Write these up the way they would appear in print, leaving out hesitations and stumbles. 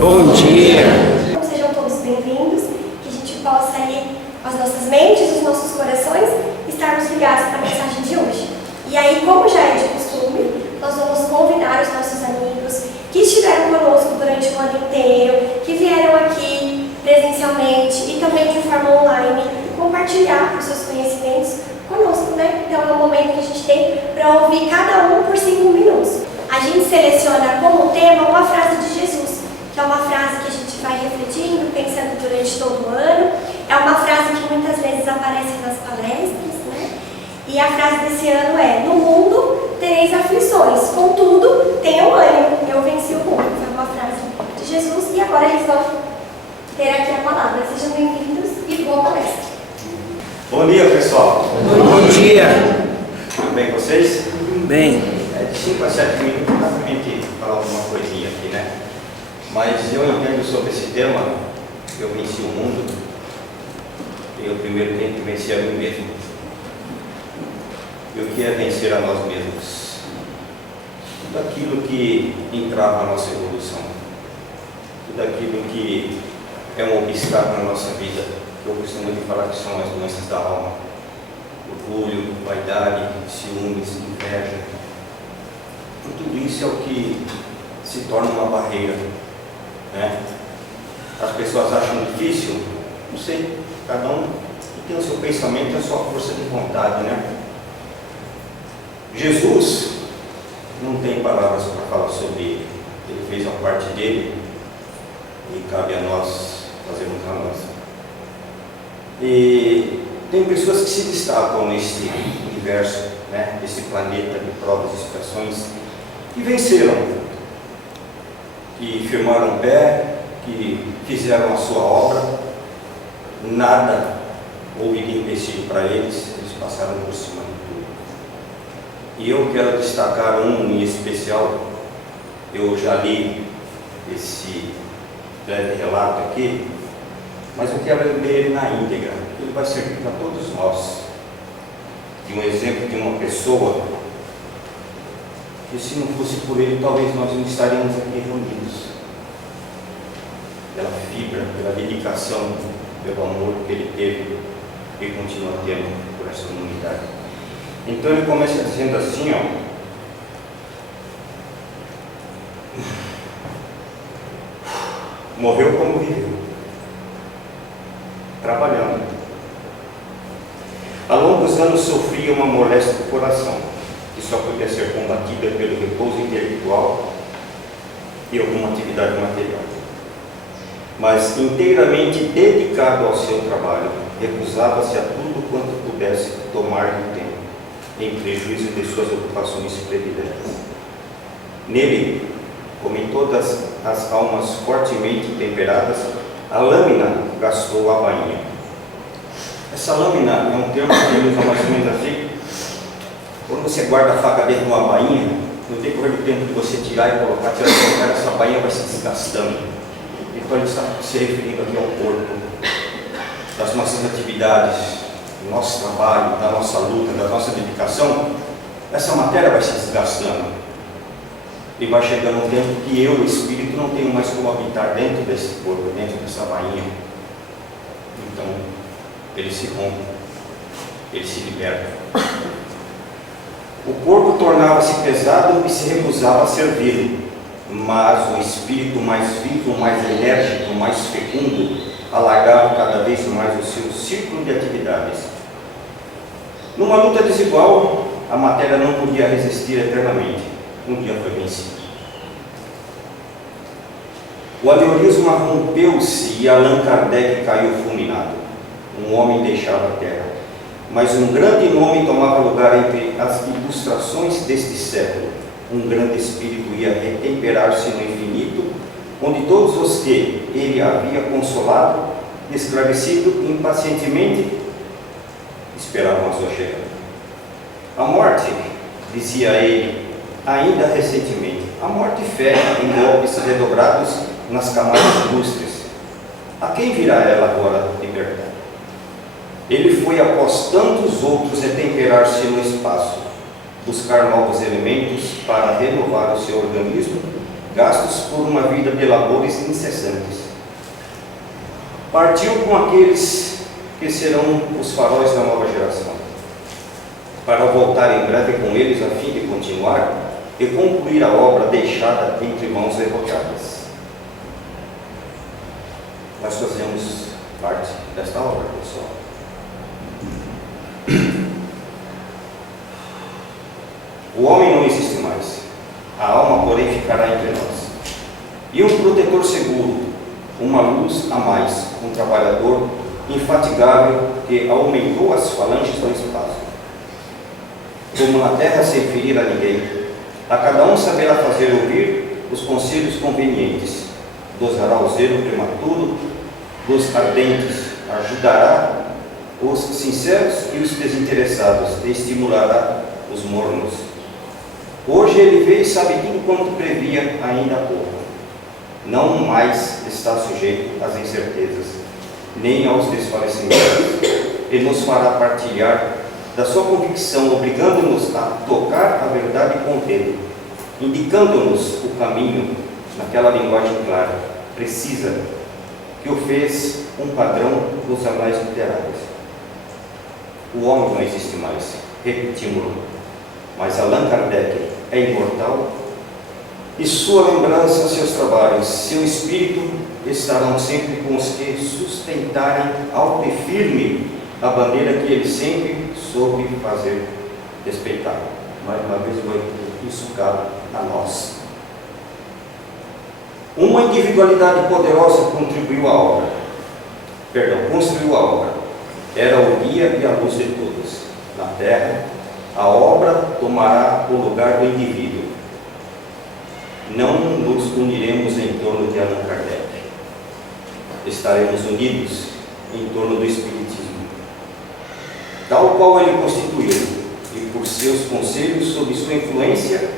Bom dia! Sejam todos bem-vindos, que a gente possa ir às nossas mentes, os nossos corações, estarmos ligados para a mensagem de hoje. E aí, como já é de costume, nós vamos convidar os nossos amigos que estiveram conosco durante o ano inteiro, que vieram aqui presencialmente e também de forma online, compartilhar os seus conhecimentos conosco, né? Então é um momento que a gente tem para ouvir cada um por 5 minutos. A gente seleciona como tema uma frase de Jesus, que é uma frase que a gente vai refletindo, pensando durante todo o ano. É uma frase que muitas vezes aparece nas palestras, né? E a frase desse ano é: no mundo tereis aflições, contudo, tenham ânimo, eu venci o mundo. Foi uma frase de Jesus e agora eles vão ter aqui a palavra. Sejam bem-vindos e boa palestra. Bom dia, pessoal. Bom dia! Tudo bem com vocês? Bem, De 5 a 7 minutos dá pra gente falar alguma coisinha aqui, né? Mas eu entendo sobre esse tema, eu venci o mundo, e eu primeiro tenho que vencer a mim mesmo. Eu queria vencer a nós mesmos. Tudo aquilo que entrava na nossa evolução, tudo aquilo que é um obstáculo na nossa vida, que eu costumo de falar que são as doenças da alma: orgulho, vaidade, ciúmes, inveja. Tudo isso é o que se torna uma barreira, né? As pessoas acham difícil, não sei, cada um tem o seu pensamento e a sua força de vontade, né? Jesus não tem palavras para falar sobre ele. Ele fez a parte dele e cabe a nós fazermos a nossa. E tem pessoas que se destacam neste universo, né? Nesse planeta de provas e expiações, que venceram, que firmaram o pé, que fizeram a sua obra. Nada houve de empecilho para eles, eles passaram por cima de tudo. E eu quero destacar um em especial. Eu já li esse breve relato aqui, mas eu quero ler ele na íntegra. Ele vai servir para todos nós, de um exemplo de uma pessoa que, se não fosse por ele, talvez nós não estaríamos aqui reunidos. Pela fibra, pela dedicação, pelo amor que ele teve e continua tendo por essa comunidade. Então ele começa dizendo assim, morreu como viveu, trabalhando. Há longos anos sofria uma moléstia do coração, que só podia ser combatida pelo repouso intelectual e alguma atividade material. Mas inteiramente dedicado ao seu trabalho, recusava-se a tudo quanto pudesse tomar-lhe tempo, em prejuízo de suas ocupações prediletas. Nele, como em todas as almas fortemente temperadas, a lâmina gastou a bainha. Essa lâmina é um termo que ele usa mais ou menos assim. Quando você guarda a faca dentro de uma bainha, no decorrer do tempo de você tirar e colocar, essa bainha vai se desgastando. Então ele está se referindo aqui ao corpo, das nossas atividades, do nosso trabalho, da nossa luta, da nossa dedicação. Essa matéria vai se desgastando e vai chegando um tempo que eu, o espírito, não tenho mais como habitar dentro desse corpo, dentro dessa bainha. Então ele se rompe, ele se liberta. O corpo tornava-se pesado e se recusava a servi-lo, mas o espírito mais vivo, mais enérgico, mais fecundo, alargava cada vez mais o seu círculo de atividades. Numa luta desigual, a matéria não podia resistir eternamente. Um dia foi vencido. O aneurisma rompeu-se e Allan Kardec caiu fulminado. Um homem deixava a terra, mas um grande nome tomava lugar entre as ilustrações deste século. Um grande espírito ia retemperar-se no infinito, onde todos os que ele havia consolado, esclarecido impacientemente, esperavam a sua chegada. A morte, dizia ele, ainda recentemente, a morte fecha em golpes redobrados nas camadas ilustres. A quem virá ela agora libertar? Ele foi após tantos outros retemperar-se no espaço, buscar novos elementos para renovar o seu organismo gastos por uma vida de labores incessantes. Partiu com aqueles que serão os faróis da nova geração, para voltar em breve com eles a fim de continuar e concluir a obra deixada entre mãos derrotadas. Nós fazemos parte desta obra, pessoal. O homem não existe mais, a alma, porém, ficará entre nós. E um protetor seguro, uma luz a mais, um trabalhador infatigável que aumentou as falanges do espaço. Como na terra sem ferir a ninguém, a cada um saberá fazer ouvir os conselhos convenientes, dosará o zelo prematuro dos ardentes, ajudará os sinceros e os desinteressados, e estimulará os mornos. Hoje ele vê e sabe tudo quanto previa ainda há pouco. Não mais está sujeito às incertezas, nem aos desfalecimentos, e nos fará partilhar da sua convicção, obrigando-nos a tocar a verdade com o dedo, indicando-nos o caminho naquela linguagem clara, precisa, que o fez um padrão dos anais literários. O homem não existe mais, repetimos-lo, mas Allan Kardec é imortal e sua lembrança, seus trabalhos, seu espírito estarão sempre com os que sustentarem alto e firme a bandeira que ele sempre soube fazer respeitar. Mais uma vez, isso cabe a nós. Uma individualidade poderosa construiu a obra. Era o guia e a luz de todos. Na terra, a obra tomará o lugar do indivíduo. Não nos uniremos em torno de Allan Kardec. Estaremos unidos em torno do Espiritismo, tal qual ele constituiu, e por seus conselhos, sob sua influência,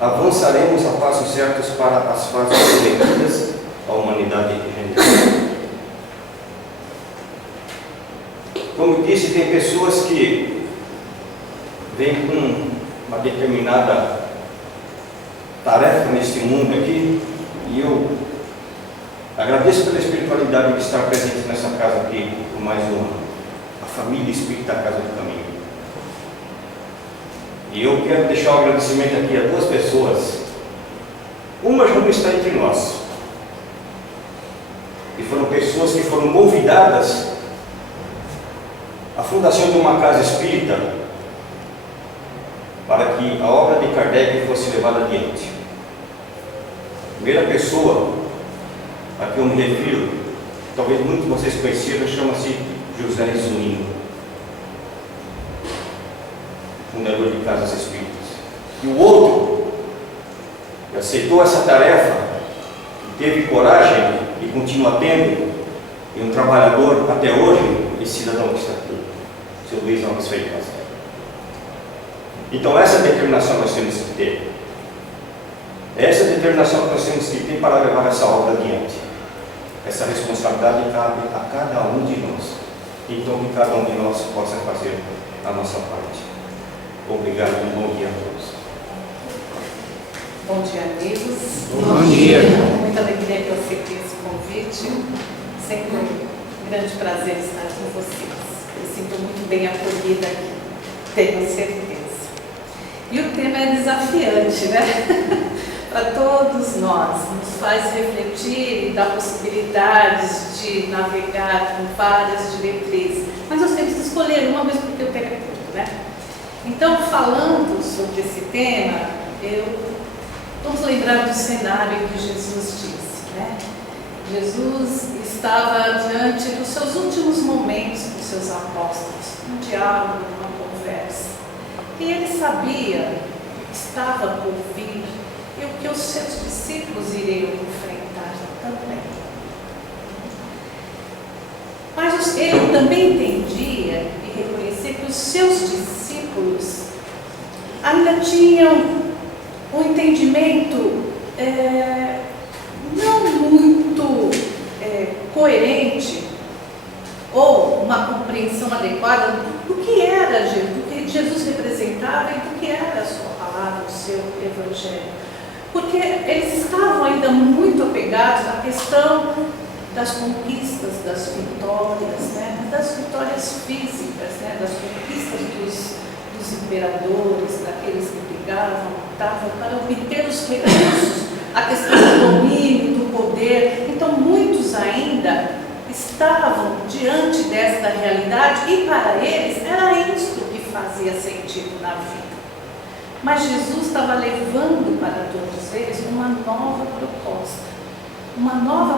avançaremos a passos certos para as fases prometidas à humanidade regenerada. Como disse, tem pessoas que vêm com uma determinada tarefa neste mundo aqui, e eu agradeço pela espiritualidade de estar presente nessa casa aqui por mais um ano, a família espírita Casa do Caminho. E eu quero deixar um agradecimento aqui a duas pessoas. Uma já não está entre nós, e foram pessoas que foram convidadas à fundação de uma casa espírita para que a obra de Kardec fosse levada adiante. A primeira pessoa a que eu me refiro, talvez muitos de vocês conheceram, chama-se José Zunino, fundador de Casas Espíritas. E o outro, que aceitou essa tarefa, que teve coragem e continua tendo, e um trabalhador até hoje, esse cidadão que está aqui, seu Luiz Alves Freitas. Então essa determinação nós temos que ter. Essa determinação que nós temos que ter para levar essa obra adiante. Essa responsabilidade cabe a cada um de nós. Então que cada um de nós possa fazer a nossa parte. Obrigado e um bom dia a todos. Bom dia, amigos. Bom dia. Muita alegria que eu aceitei esse convite. Sempre um grande prazer estar com vocês. Eu sinto muito bem acolhida aqui, tenho certeza. E o tema é desafiante, né? Para todos nós, nos faz refletir e dá possibilidades de navegar com várias diretrizes. Mas nós temos que escolher uma mesmo porque o tema é curto, né? Então, falando sobre esse tema, vamos lembrar do cenário que Jesus disse, né? Jesus estava diante dos seus últimos momentos com seus apóstolos, um diálogo, uma conversa. E ele sabia que estava por vir e o que os seus discípulos iriam enfrentar também. Mas ele também entendia e reconhecia que os seus discípulos ainda tinham um entendimento não muito coerente ou uma compreensão adequada do que era Jesus, do que Jesus representava e do que era a sua palavra, o seu evangelho. Porque eles estavam das conquistas, das vitórias, né? Das vitórias físicas, né? Das conquistas dos imperadores, daqueles que brigavam, lutavam para obter os recursos, a questão do domínio, do poder. Então, muitos ainda estavam diante desta realidade e para eles era isto que fazia sentido na vida. Mas Jesus estava levando para todos eles uma nova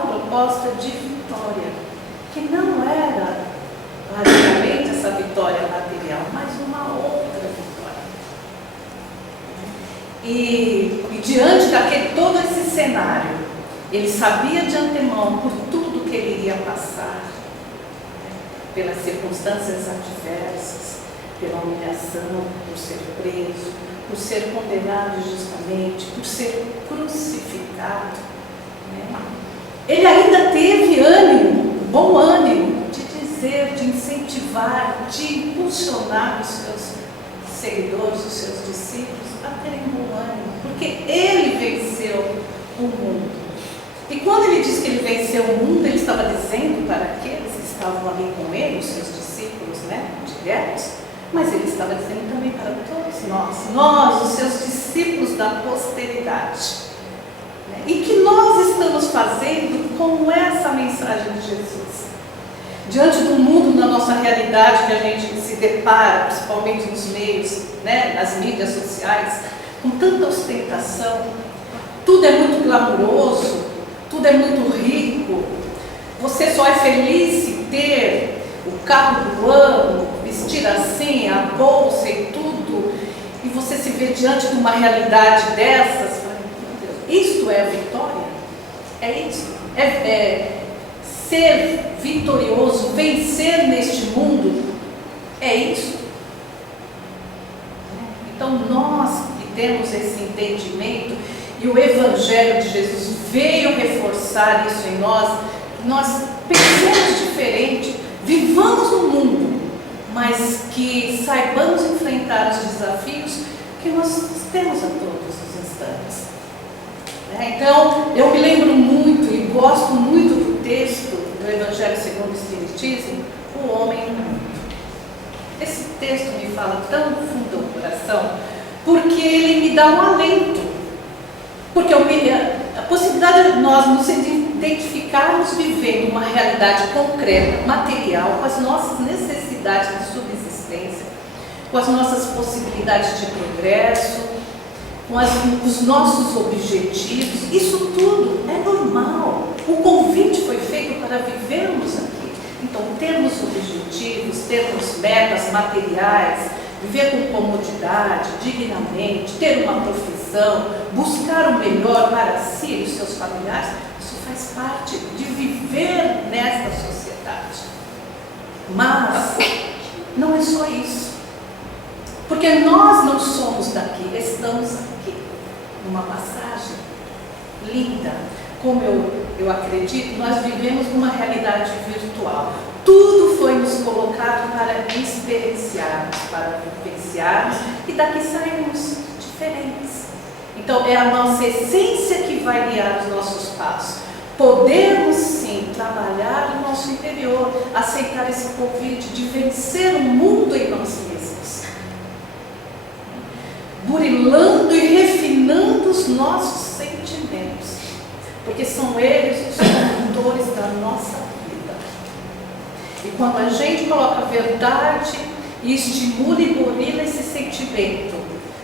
proposta de vitória, que não era basicamente essa vitória material, mas uma outra vitória. E diante daquele todo esse cenário, ele sabia de antemão por tudo que ele iria passar, pelas circunstâncias adversas, pela humilhação, por ser preso, por ser condenado injustamente, por ser crucificado. Ele ainda teve bom ânimo de dizer, de incentivar, de impulsionar os seus seguidores, os seus discípulos a terem bom ânimo, porque ele venceu o mundo. E quando ele disse que ele venceu o mundo, ele estava dizendo para aqueles que estavam ali com ele, os seus discípulos, diretos, mas ele estava dizendo também para todos nós, os seus discípulos da posteridade. E que nós estamos fazendo com essa mensagem de Jesus? Diante do mundo, da nossa realidade que a gente se depara, principalmente nos meios, nas mídias sociais, com tanta ostentação, tudo é muito glamouroso, tudo é muito rico, você só é feliz se ter o carro do ano, vestir assim, a bolsa e tudo, e você se vê diante de uma realidade dessas. Isto é a vitória? É isso? É ser vitorioso, vencer neste mundo? É isso? Então nós que temos esse entendimento, e o Evangelho de Jesus veio reforçar isso em nós pensemos diferente, vivamos no mundo, mas que saibamos enfrentar os desafios que nós temos a todos os instantes. Então, eu me lembro muito e gosto muito do texto do Evangelho segundo o Espiritismo, O Homem no Mundo. Esse texto me fala tão fundo ao coração, porque ele me dá um alento. Porque a possibilidade de nós nos identificarmos vivendo uma realidade concreta, material, com as nossas necessidades de subsistência, com as nossas possibilidades de progresso, com os nossos objetivos, isso tudo é normal. O convite foi feito para vivermos aqui. Então, termos objetivos, termos metas materiais, viver com comodidade, dignamente, ter uma profissão, buscar o melhor para si e os seus familiares, isso faz parte de viver nesta sociedade. Mas não é só isso. Porque nós não somos daqui, estamos aqui, numa passagem linda. Como eu acredito, nós vivemos numa realidade virtual. Tudo foi nos colocado para experienciarmos, para vivenciarmos e daqui sairmos diferentes. Então é a nossa essência que vai guiar os nossos passos. Podemos sim trabalhar no nosso interior, aceitar esse convite de vencer o mundo em nós mesmos, burilando e refinando os nossos sentimentos, porque são eles os condutores da nossa vida. E quando a gente coloca a verdade e estimula e burila esse sentimento,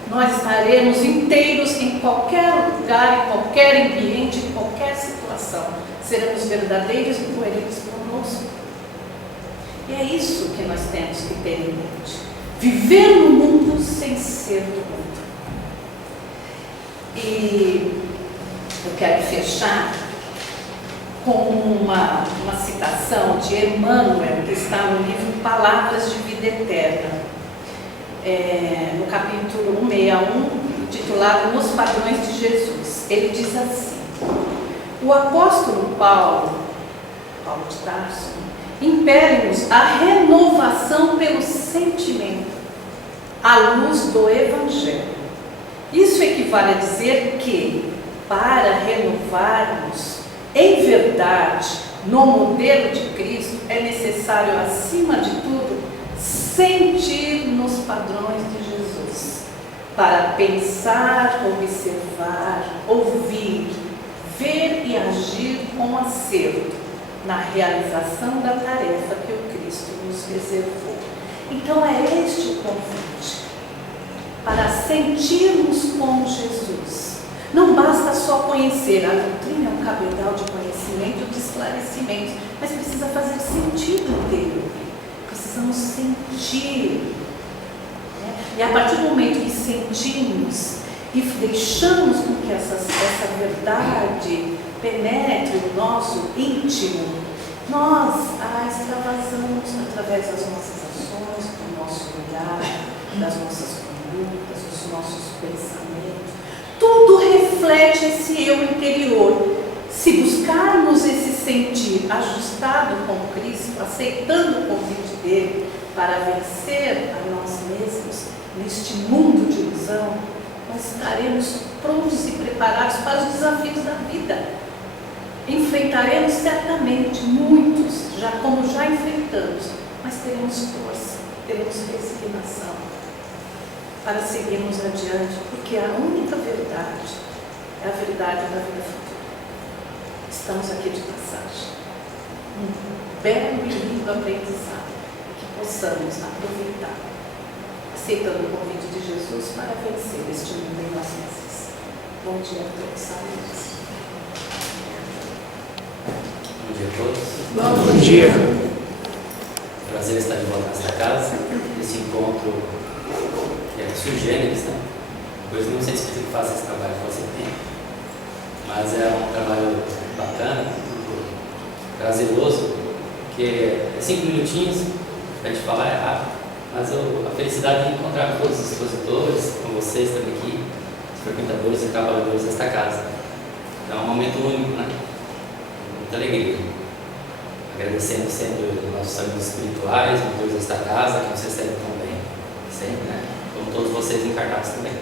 nós estaremos inteiros em qualquer lugar, em qualquer ambiente, em qualquer situação. Seremos verdadeiros e coerentes conosco. E é isso que nós temos que ter em mente. Viver no mundo sem ser do mundo. E eu quero fechar com uma citação de Emmanuel, que está no livro Palavras de Vida Eterna, no capítulo 161, titulado Nos Padrões de Jesus. Ele diz assim: o apóstolo Paulo de Tarso, impele-nos a renovação pelo sentimento, à luz do Evangelho. Isso equivale a dizer que, para renovarmos em verdade no modelo de Cristo, é necessário, acima de tudo, sentir nos padrões de Jesus, para pensar, observar, ouvir, ver e agir com acerto na realização da tarefa que o Cristo nos reservou. Então é este o convite, para sentirmos com Jesus. Não basta só conhecer, a doutrina é um cabedal de conhecimento, de esclarecimento, mas precisa fazer sentido dele. Precisamos sentir. Né? E a partir do momento que sentimos e deixamos com que essa verdade penetre o nosso íntimo, nós a extravasamos através das nossas ações, do nosso olhar, das nossas condutas, dos nossos pensamentos. Tudo reflete esse eu interior. Se buscarmos esse sentir ajustado com Cristo, aceitando o convite dele para vencer a nós mesmos neste mundo de ilusão, nós estaremos prontos e preparados para os desafios da vida. Enfrentaremos certamente muitos, como já enfrentamos, mas teremos força, teremos resignação para seguirmos adiante, porque a única verdade é a verdade da vida futura. Estamos aqui de passagem. Um belo e lindo aprendizado que possamos aproveitar, aceitando o convite de Jesus para vencer este mundo em nós mesmos. Bom dia a todos. Saúde. Bom dia a todos. Bom dia. Prazer estar de volta nesta casa. Esse encontro que é sui generis, né? Pois não sei se eu faço esse trabalho que você tem, mas é um trabalho bacana, prazeroso, porque é 5 minutinhos para a gente falar, é rápido, mas a felicidade de encontrar todos os expositores, com vocês também aqui, os frequentadores e trabalhadores desta casa. Então é um momento único, né? Muita alegria. Agradecendo sempre os nossos amigos espirituais, mentores desta casa, que nos recebem tão bem, sempre, né? Como todos vocês encarnados também.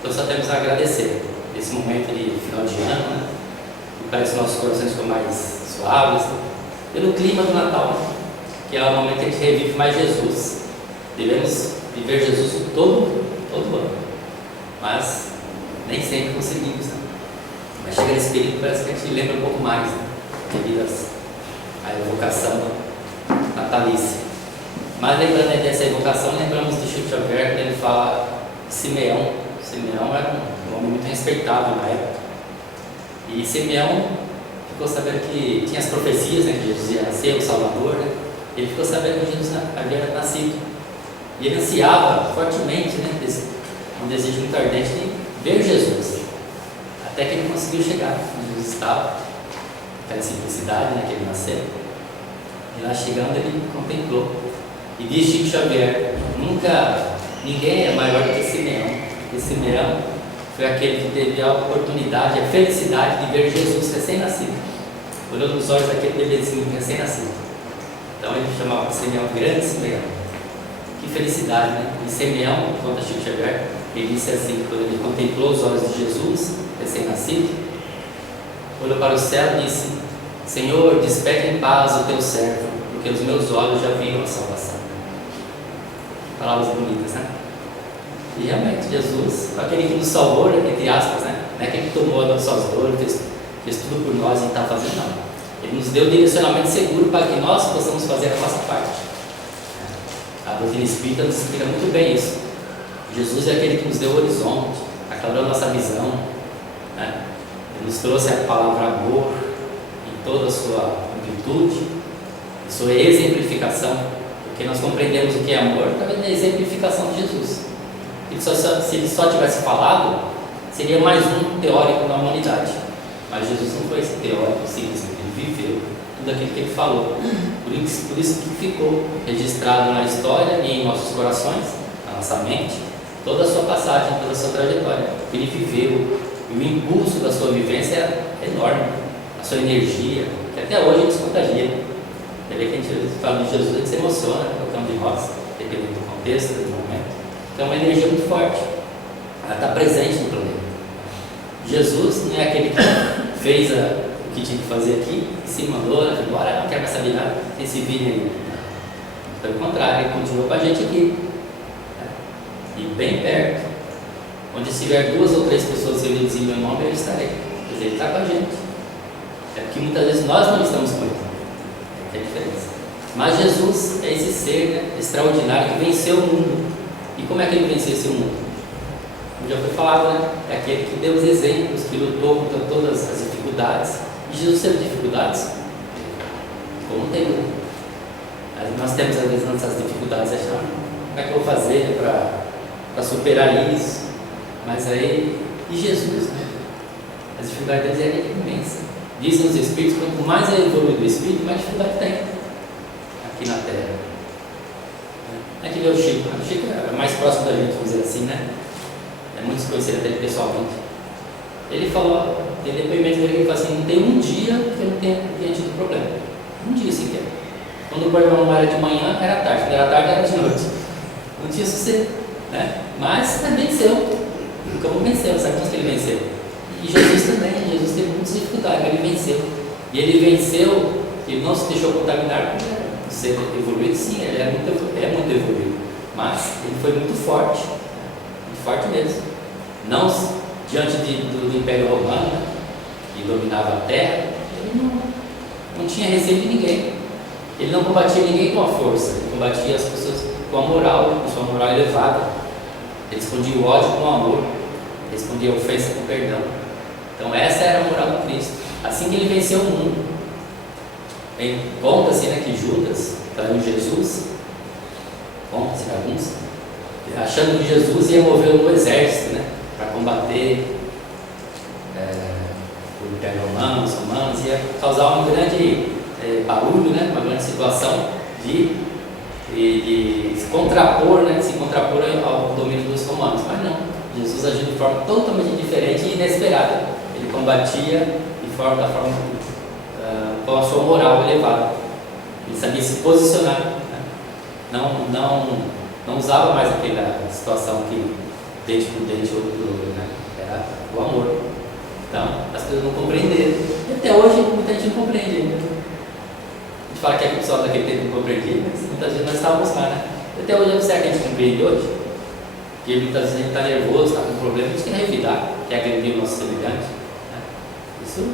Então só temos a agradecer esse momento de final de ano, né? E parece que nossos corações ficam mais suaves, né? Pelo clima do Natal, né? Que é o momento que a gente revive mais Jesus. Devemos viver Jesus todo ano, mas nem sempre conseguimos, né? Mas chega nesse período, parece que a gente lembra um pouco mais, né? Devido à evocação natalícia. Mas lembrando dessa evocação, lembramos do Chico Xavier, quando ele fala de Simeão. Simeão era um homem muito respeitado na época. E Simeão ficou sabendo que tinha as profecias, né, que Jesus ia nascer, o Salvador, né? Ele ficou sabendo que Jesus havia nascido. E ele ansiava fortemente, né, um desejo muito ardente de ver Jesus. Até que ele conseguiu chegar onde Jesus estava, aquela simplicidade, né, que ele nasceu. E lá chegando ele contemplou. E diz Chico Xavier: ninguém é maior do que Simeão. Porque Simeão foi aquele que teve a oportunidade, a felicidade de ver Jesus recém-nascido, olhando nos olhos daquele bebezinho recém-nascido. Então ele chamava Simeão grande Simeão. Que felicidade, né? E Simeão, conta Chico Xavier, ele disse assim, quando ele contemplou os olhos de Jesus recém-nascido, olhou para o céu e disse: Senhor, desperte em paz o teu servo, porque os meus olhos já viram a salvação. Palavras bonitas, né? E realmente Jesus, aquele que nos salvou, entre aspas, né? Não é aquele que tomou as nossas dores, fez tudo por nós e está fazendo, não. Ele nos deu direcionamento seguro para que nós possamos fazer a nossa parte. A doutrina espírita nos explica muito bem isso. Jesus é aquele que nos deu o horizonte, aclarou a nossa visão, né? Ele nos trouxe a palavra amor em toda a sua amplitude, sua exemplificação, porque nós compreendemos o que é amor através da exemplificação de Jesus. Se ele só tivesse falado, seria mais um teórico na humanidade. Mas Jesus não foi esse teórico simplesmente, ele viveu tudo aquilo que ele falou. Por isso que ficou registrado na história e em nossos corações, na nossa mente, toda a sua passagem, toda a sua trajetória. Ele viveu, e o impulso da sua vivência é enorme, a sua energia, que até hoje nos contagia. Você vê que a gente fala de Jesus, a gente se emociona, qualquer um de nós, dependendo do contexto, do momento. Então é uma energia muito forte, ela está presente no planeta. Jesus não é aquele que fez o que tinha que fazer aqui, se mandou, ela foi embora, não quero mais saber nada, vocês se virem aí. Pelo contrário, ele continuou com a gente aqui. E bem perto. Onde estiver 2 ou 3 pessoas reunidas em meu nome, eu estarei. Quer dizer, ele está com a gente. É porque muitas vezes nós não estamos com ele. É a diferença. Mas Jesus é esse ser, né, extraordinário que venceu o mundo. E como é que ele venceu esse mundo? Como já foi falado, né? É aquele que deu os exemplos, que lutou contra todas as dificuldades. E Jesus teve dificuldades? Como teve? Nós temos às vezes nossas dificuldades, achando como é que eu vou fazer para superar isso? Mas aí, e Jesus, né? As dificuldades deles eram imensas. Dizem os Espíritos, quanto mais é evoluído o Espírito, mais dificuldade tem aqui na Terra. Aqui vê o Chico. O Chico é mais próximo da gente, vamos dizer assim, né? É muito conhecido até pessoalmente. Ele falou, tem depoimento dele que ele falou assim: não tem um dia que eu não tenha tido problema. Um dia sequer. Quando o problema não era de manhã, era tarde. Quando era tarde, era de noite. Não tinha sossego, né? Mas ele venceu. Como venceu? Sabe como que ele venceu? E Jesus também. Jesus teve muitas dificuldades, mas ele venceu. E ele venceu, ele não se deixou contaminar por ser evoluído. Sim, ele é muito evoluído. Mas ele foi muito forte mesmo. Não diante do Império Romano, que dominava a terra, ele não tinha receio de ninguém. Ele não combatia ninguém com a força, ele combatia as pessoas com a moral, com sua moral elevada. Ele respondia o ódio com o amor, ele respondia a ofensa com perdão. Então essa era a moral do Cristo. Assim que ele venceu o mundo. Conta-se, né, que Judas traiu Jesus, conta-se alguns, achando que Jesus ia mover um exército, né, para combater o Império Romano, os romanos, ia causar um grande barulho, né, uma grande situação de se contrapor, né, ao domínio dos romanos. Mas não, Jesus agiu de forma totalmente diferente e inesperada. Ele combatia da forma com a sua moral elevada. Ele sabia se posicionar, né? Não usava mais aquela situação que dente por dente, olho por olho, né? Era o amor. Então, as pessoas não compreenderam. E até hoje, muita gente não compreende ainda. A gente fala que a pessoa daquele tempo não compreendia, mas muitas vezes nós estávamos lá, né? E até hoje, será que a gente compreende hoje? Porque muitas vezes a gente está nervoso, está com problema, a gente quer revidar, quer agredir o nosso semelhante. Né? Isso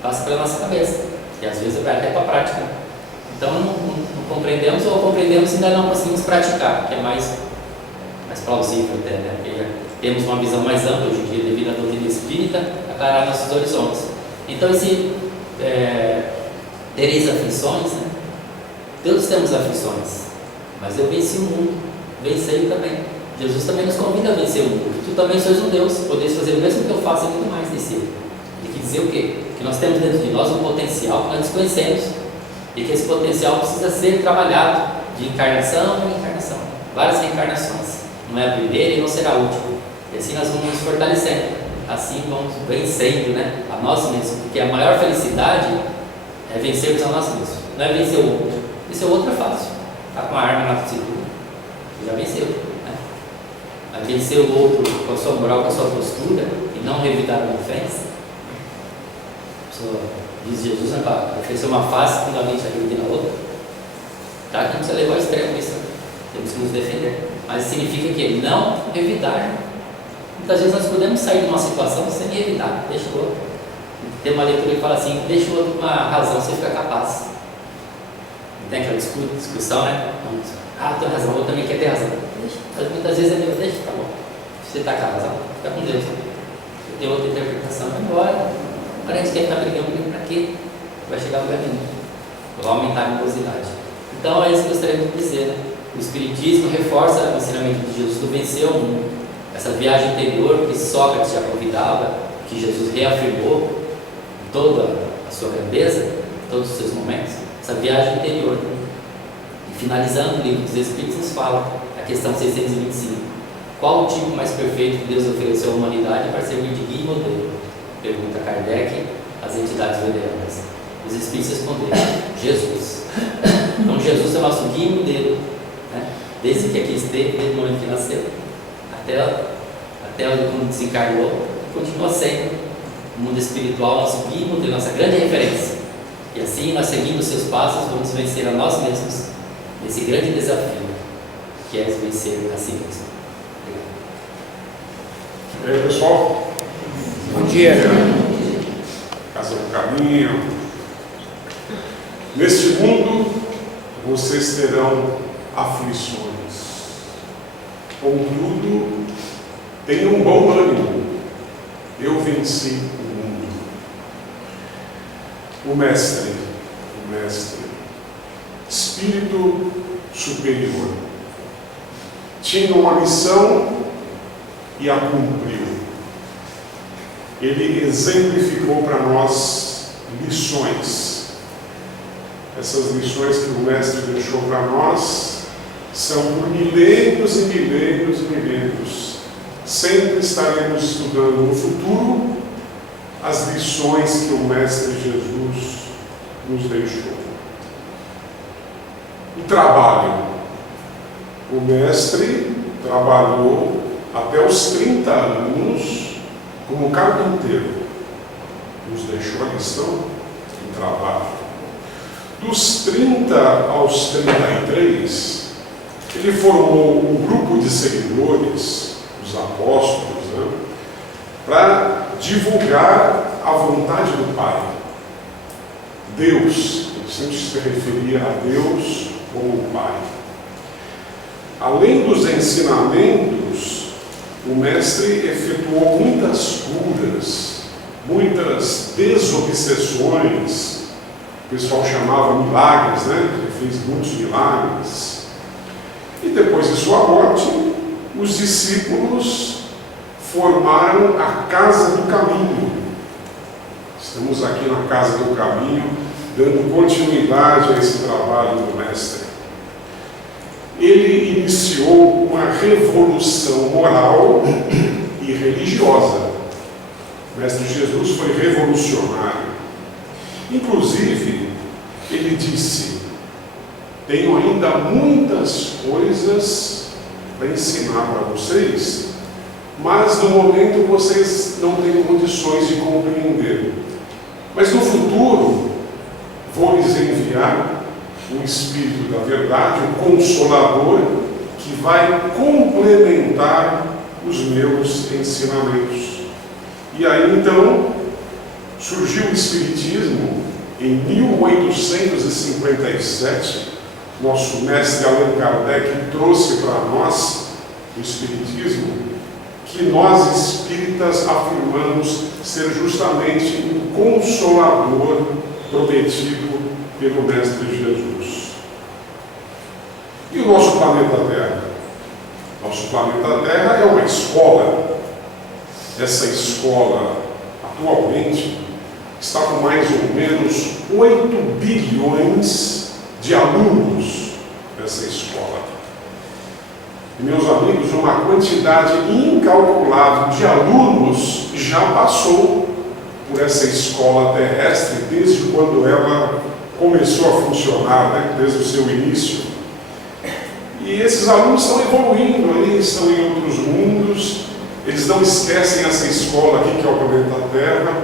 passa pela nossa cabeça. E às vezes vai até para a prática. Então não compreendemos, ou compreendemos e ainda não conseguimos praticar, que é mais plausível até, né? Porque já temos uma visão mais ampla hoje em dia, devido à doutrina espírita, aclarar nossos horizontes. Então tereis aflições, né? Todos temos aflições, mas eu venci o mundo, vencei também. Jesus também nos convida a vencer o mundo. Tu também sois um Deus, podeis fazer o mesmo que eu faço e muito mais nesse ele. Ele quer dizer o quê? Que nós temos dentro de nós um potencial que nós desconhecemos e que esse potencial precisa ser trabalhado de encarnação em encarnação, várias reencarnações. Não é a primeira e não será a última. E assim nós vamos nos fortalecendo, assim vamos vencendo, né, a nós mesmos, porque a maior felicidade é vencermos a nós mesmos, não é vencer o outro. Vencer o outro é fácil, está com a arma na cintura, já venceu, né? Mas vencer o outro com a sua moral, com a sua postura e não revidar uma ofensa. Diz Jesus, né, para oferecer uma face quando alguém está agredindo a outra. Tá? Que não precisa levar ao extremo isso, temos que nos defender. Mas significa que não revidar. Muitas vezes nós podemos sair de uma situação sem revidar, deixa o outro. Tem uma leitura que fala assim: deixa o outro com uma razão, você fica capaz. Não tem aquela discussão, né? Tem razão, o outro também quer ter razão. Deixa. Muitas vezes é meu, deixa, tá bom. Você está com a razão, fica com Deus. Você tem outra interpretação, vai embora. Agora a gente quer ficar brigando para quê? Vai chegar a lugar nenhum. Vai aumentar a animosidade. Então é isso que eu gostaria de dizer, né? O Espiritismo reforça o ensinamento de Jesus do vencer o mundo. Essa viagem interior que Sócrates já convidava, que Jesus reafirmou toda a sua grandeza, todos os seus momentos, essa viagem interior. E finalizando o livro dos Espíritos nos fala, a questão 625, qual o tipo mais perfeito que Deus ofereceu à humanidade para servir de guia e modelo? Pergunta Kardec às entidades veneradas. Os Espíritos responderam: Jesus. Então Jesus é o nosso guia e modelo, né? Desde que aqui esteve, desde o momento que nasceu, até quando desencarnou, continua sendo O mundo espiritual, nosso guia, é nossa grande referência. E assim, nós seguindo os seus passos, vamos vencer a nós mesmos nesse grande desafio, que é vencer a si mesmo. Obrigado. E aí, pessoal? Bom dia. Casa do Caminho. Neste mundo, vocês terão aflições. Contudo, tenham um bom ânimo. Eu venci o mundo. O Mestre, Espírito Superior, tinha uma missão e a cumpriu. Ele exemplificou para nós lições. Essas lições que o Mestre deixou para nós são por milênios e milênios e milênios. Sempre estaremos estudando no futuro as lições que o Mestre Jesus nos deixou. O trabalho. O Mestre trabalhou até os 30 anos como carpinteiro. Nos deixou a lição do trabalho. Dos 30 aos 33, ele formou um grupo de seguidores, os apóstolos, para divulgar a vontade do Pai. Deus, ele sempre se referia a Deus como Pai. Além dos ensinamentos, o Mestre efetuou muitas curas, muitas desobsessões. O pessoal chamava milagres, Ele fez muitos milagres. E depois de sua morte, os discípulos formaram a Casa do Caminho. Estamos aqui na Casa do Caminho, dando continuidade a esse trabalho do Mestre. Ele iniciou uma revolução moral e religiosa. O Mestre Jesus foi revolucionário. Inclusive, ele disse: tenho ainda muitas coisas para ensinar para vocês, mas no momento vocês não têm condições de compreender. Mas no futuro, vou lhes enviar o Espírito da Verdade, o Consolador, que vai complementar os meus ensinamentos. E aí então surgiu o Espiritismo em 1857. Nosso mestre Allan Kardec trouxe para nós o Espiritismo, que nós espíritas afirmamos ser justamente o Consolador prometido pelo Mestre Jesus. E o nosso planeta Terra? Nosso planeta Terra é uma escola. Essa escola, atualmente, está com mais ou menos 8 bilhões de alunos dessa escola. E, meus amigos, uma quantidade incalculável de alunos já passou por essa escola terrestre desde quando ela começou a funcionar, desde o seu início. E esses alunos estão evoluindo aí, estão em outros mundos, eles não esquecem essa escola aqui que é o planeta Terra.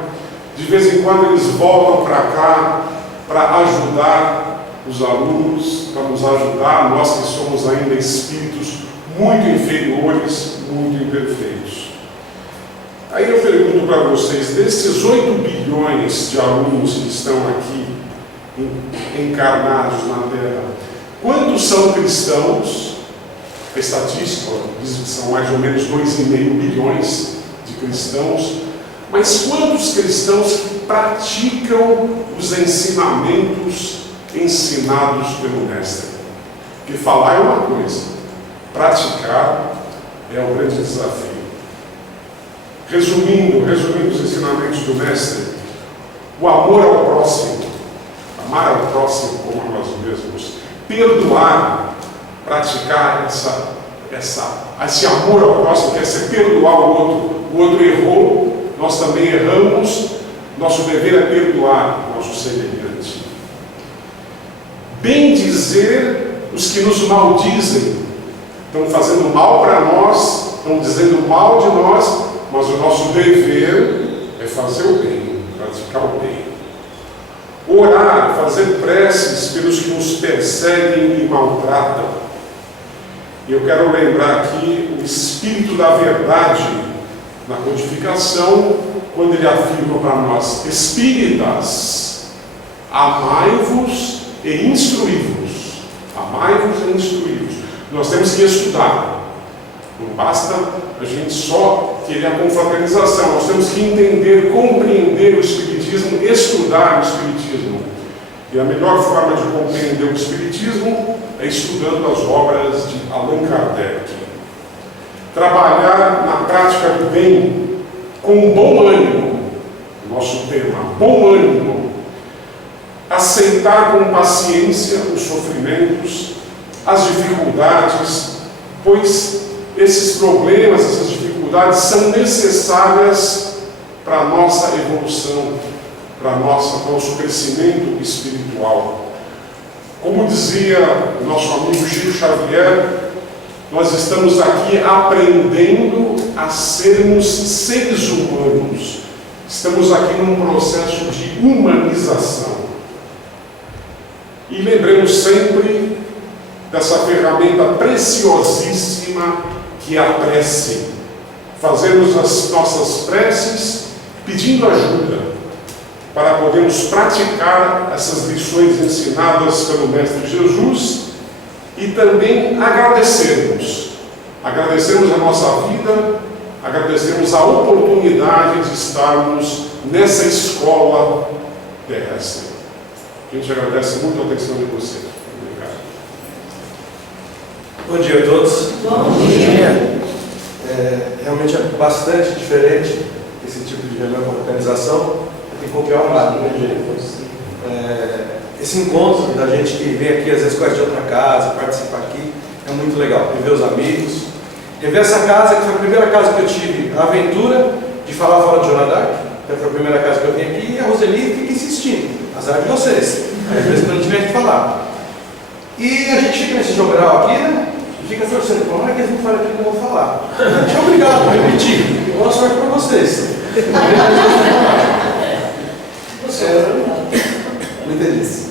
De vez em quando eles voltam para cá para ajudar os alunos, para nos ajudar, nós que somos ainda espíritos muito inferiores, muito imperfeitos. Aí eu pergunto para vocês, desses 8 bilhões de alunos que estão aqui encarnados na Terra, quantos são cristãos? A estatística diz que são mais ou menos 2,5 bilhões de cristãos. Mas quantos cristãos que praticam os ensinamentos ensinados pelo Mestre? Porque falar é uma coisa, praticar é o grande desafio. Resumindo os ensinamentos do Mestre, o amor ao próximo, amar ao próximo como a nós mesmos, perdoar, praticar esse amor ao próximo, que é ser perdoar o outro errou, nós também erramos, nosso dever é perdoar o nosso semelhante. Bem dizer os que nos maldizem, estão fazendo mal para nós, estão dizendo mal de nós, mas o nosso dever é é fazer o bem, praticar o bem. Orar, fazer preces pelos que nos perseguem e maltratam. E eu quero lembrar aqui o Espírito da Verdade na codificação, quando ele afirma para nós: espíritas, amai-vos e instruí-vos. Amai-vos e instruí-vos. Nós temos que estudar. Não basta a gente só querer a confraternização. Nós temos que entender, compreender o Espiritismo, estudar o Espiritismo. E a melhor forma de compreender o Espiritismo é estudando as obras de Allan Kardec. Trabalhar na prática do bem com bom ânimo. Nosso tema, bom ânimo. Aceitar com paciência os sofrimentos, as dificuldades, pois esses problemas, essas dificuldades são necessárias para a nossa evolução, para nosso crescimento espiritual. Como dizia o nosso amigo Chico Xavier, nós estamos aqui aprendendo a sermos seres humanos. Estamos aqui num processo de humanização. E lembremos sempre dessa ferramenta preciosíssima que é a prece. Fazemos as nossas preces pedindo ajuda para podermos praticar essas lições ensinadas pelo Mestre Jesus e também agradecermos a nossa vida, agradecermos a oportunidade de estarmos nessa escola terrestre. A gente agradece muito a atenção de vocês. Obrigado. Bom dia a todos. Bom dia. Realmente é bastante diferente esse tipo de reunião com organização em qualquer lado, né, gente? Esse encontro da gente que vem aqui, às vezes conhece de outra casa, participa aqui, é muito legal. Rever os amigos, rever essa casa, que foi a primeira casa que eu tive a aventura de falar fora de Joana d'Arc, que foi a primeira casa que eu vim aqui, e a Roseli fica insistindo, azar de vocês, às vezes quando a gente vem aqui falar. E a gente fica nesse jogral aqui, né? E fica torcendo, como é que eles não falam aquilo que eu vou falar? A gente é obrigado a repetir. Boa sorte para vocês. Não entendi isso.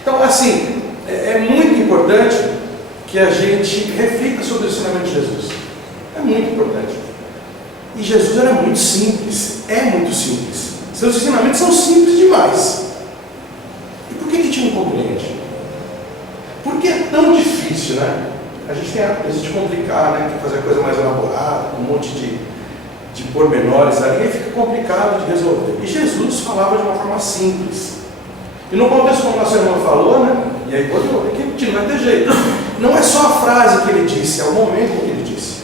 Então, assim, é muito importante que a gente reflita sobre o ensinamento de Jesus. É muito importante. E Jesus era muito simples. É muito simples. Seus ensinamentos são simples demais. E por que a gente não compreende? Por que é tão difícil, né? A gente tem a coisa de complicar, né? Quer fazer a coisa mais elaborada, com um monte de pormenores ali, e fica complicado de resolver. E Jesus falava de uma forma simples. E no contexto como a nossa irmã falou, né? E aí pode repetir, não vai ter jeito. Não é só a frase que ele disse, é o momento que ele disse.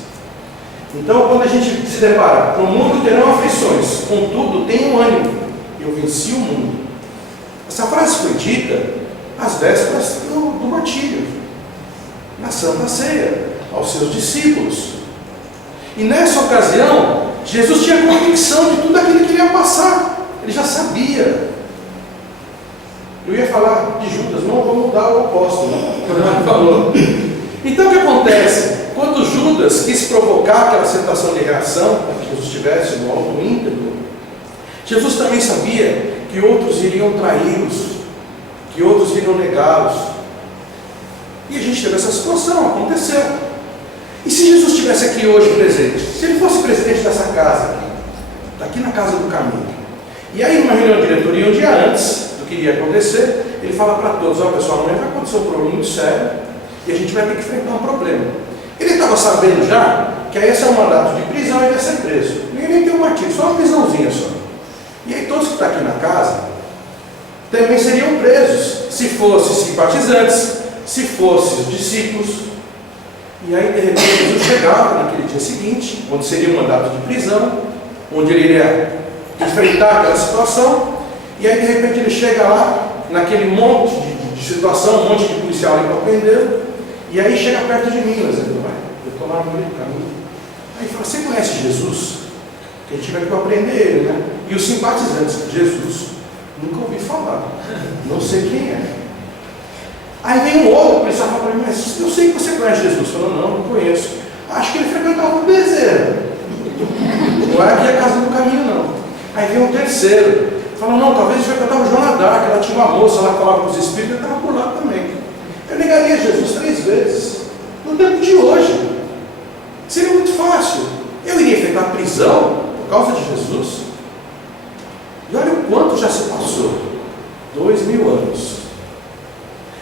Então, quando a gente se depara, no mundo terão aflições, contudo, tenham ânimo, eu venci o mundo. Essa frase foi dita às vésperas do martírio, na Santa Ceia, aos seus discípulos. E nessa ocasião, Jesus tinha convicção de tudo aquilo que ele ia passar. Ele já sabia. Eu ia falar de Judas, não vou mudar o oposto, né? Ele falou. Então o que acontece? Quando Judas quis provocar aquela situação de reação, para que Jesus estivesse no alto íntegro, Jesus também sabia que outros iriam traí-los, que outros iriam negá-los. E a gente teve essa situação, aconteceu. E se Jesus estivesse aqui hoje presente, se ele fosse presidente dessa casa aqui na casa do caminho, e aí numa reunião de diretoria, um dia antes do que iria acontecer, ele fala para todos: ó, pessoal, amanhã vai acontecer um problema muito sério e a gente vai ter que enfrentar um problema. Ele estava sabendo já que aí ia ser um mandato de prisão e ele ia ser preso. Ninguém nem tem um martírio, só uma prisãozinha só. E aí todos que estão aqui na casa também seriam presos, se fossem simpatizantes, se fossem os discípulos. E aí de repente Jesus chegava naquele dia seguinte, onde seria um mandato de prisão, onde ele iria enfrentar aquela situação, e aí de repente ele chega lá, naquele monte de situação, um monte de policial ali para prender, e aí chega perto de mim, mas eu estou lá no meio do caminho. Aí fala: você conhece Jesus? Que a gente vai para aprender ele, né? E os simpatizantes: Jesus, nunca ouvi falar, não sei quem é. Aí vem um outro policial e fala para mim: mas eu sei que você conhece Jesus. Falou: não conheço. Acho que ele frequentava o Bezerra. Não é aqui a casa do caminho, não. Aí vem um terceiro, fala, não, talvez a gente vai cantar o Joana Dark, ela tinha uma moça lá que falava com os espíritos, eu estava por lá também. Eu negaria Jesus 3 vezes, no tempo de hoje. Seria muito fácil. Eu iria enfrentar prisão por causa de Jesus. E olha o quanto já se passou. 2000 anos.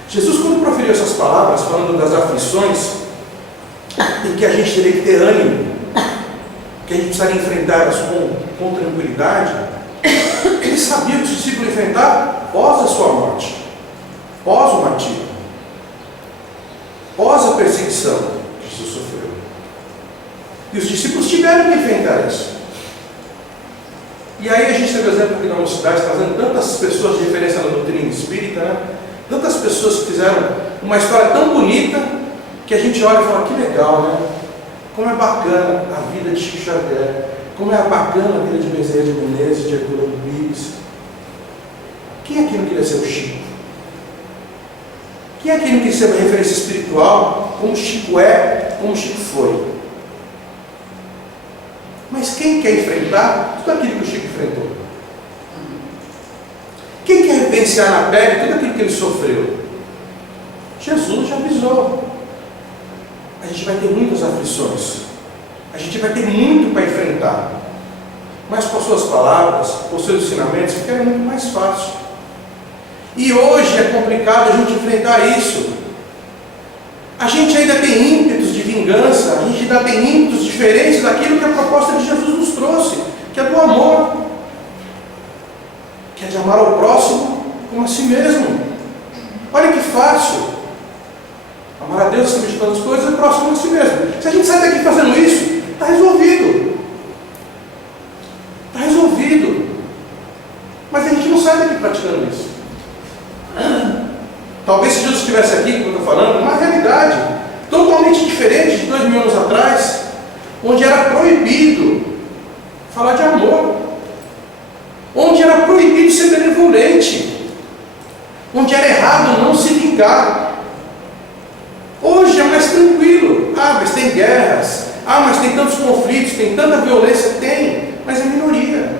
Jesus, quando proferiu essas palavras, falando das aflições, em que a gente teria que ter ânimo, que a gente precisaria enfrentá-las com tranquilidade, ele sabia que os discípulos iam enfrentar pós a sua morte, pós o martírio, pós a perseguição que Jesus sofreu. E os discípulos tiveram que enfrentar isso. E aí a gente teve o exemplo aqui na mocidade, trazendo tantas pessoas de referência na doutrina espírita, né? Tantas pessoas que fizeram uma história tão bonita, que a gente olha e fala, que legal, né? Como é bacana a vida de Chico Xavier, como é bacana a vida de Bezerra de Menezes, de Herculano Pires. Quem aqui não queria ser o Chico? Quem aqui não queria ser uma referência espiritual, como o Chico é, como o Chico foi? Mas quem quer enfrentar tudo aquilo que o Chico enfrentou? Quem quer vivenciar na pele tudo aquilo que ele sofreu? Jesus já avisou. A gente vai ter muitas aflições. A gente vai ter muito para enfrentar. Mas com as suas palavras, com os seus ensinamentos, fica muito mais fácil. E hoje é complicado a gente enfrentar isso. A gente ainda tem ímpetos de vingança, a gente ainda tem ímpetos diferentes daquilo que a proposta de Jesus nos trouxe, que é do amor, que é de amar ao próximo como a si mesmo. Olha que fácil. Amar a Deus acima de todas as coisas e o próximo a si mesmo. Se a gente sai daqui fazendo isso, está resolvido. Está resolvido. Mas a gente não sai daqui praticando isso. Talvez se Jesus estivesse aqui, como eu estou falando, uma realidade totalmente diferente de 2000 anos atrás, onde era proibido falar de amor, onde era proibido ser benevolente, onde era errado não se vingar. Hoje é mais tranquilo. Ah, mas tem guerras. Ah, mas tem tantos conflitos, tem tanta violência. Tem, mas é minoria.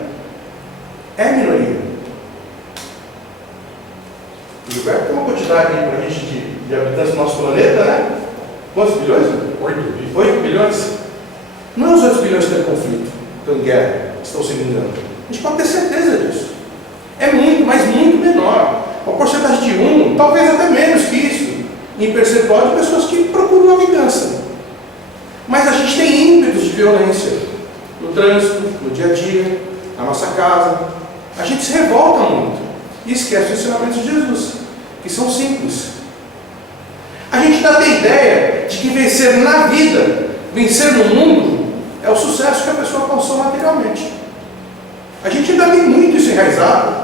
É minoria. O Gilberto tem uma quantidade aí para a gente de habitantes do nosso planeta, né? Quantos bilhões? 8 bilhões. Não é os 8 bilhões que estão em conflito, estão em guerra, estão se vingando. A gente pode ter certeza disso. É muito, mas muito menor. Uma porcentagem de 1, talvez até menos que isso, em percentual de pessoas que procuram a vingança. Mas a gente tem ímpetos de violência no trânsito, no dia a dia, na nossa casa. A gente se revolta muito e esquece os ensinamentos de Jesus, que são simples. A gente ainda tem ideia de que vencer na vida, vencer no mundo, é o sucesso que a pessoa alcançou materialmente. A gente ainda tem muito isso enraizado.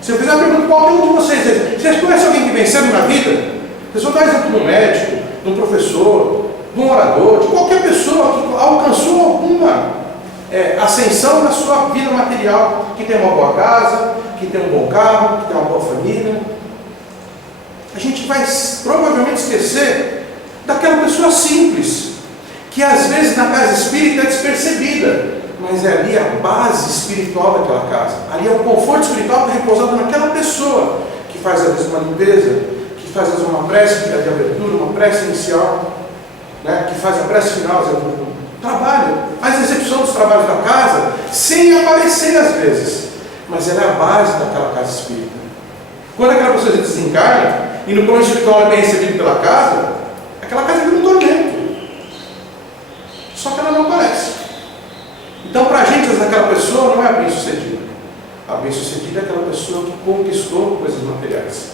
Se eu fizer uma pergunta para qualquer um de vocês conhecem alguém que venceu na vida? Vocês vão dar exemplo de um médico, de um professor, de um orador, de qualquer pessoa que alcançou alguma ascensão na sua vida material, que tem uma boa casa, que tem um bom carro, que tem uma boa família. A gente vai provavelmente esquecer daquela pessoa simples, que às vezes na casa espírita é despercebida, mas é ali a base espiritual daquela casa. Ali é o conforto espiritual que é repousado naquela pessoa, que faz às vezes uma limpeza, que faz às vezes uma prece de abertura, uma prece inicial, né? Que faz a prece final, trabalho, faz a execução dos trabalhos da casa, sem aparecer às vezes, mas ela é a base daquela casa espírita. Quando aquela pessoa se desencarna, e no plano espiritual é bem recebido pela casa, aquela casa vira um tormento. Só que ela não aparece. Então, para a gente, aquela pessoa não é bem-sucedida. A bem-sucedida é aquela pessoa que conquistou coisas materiais.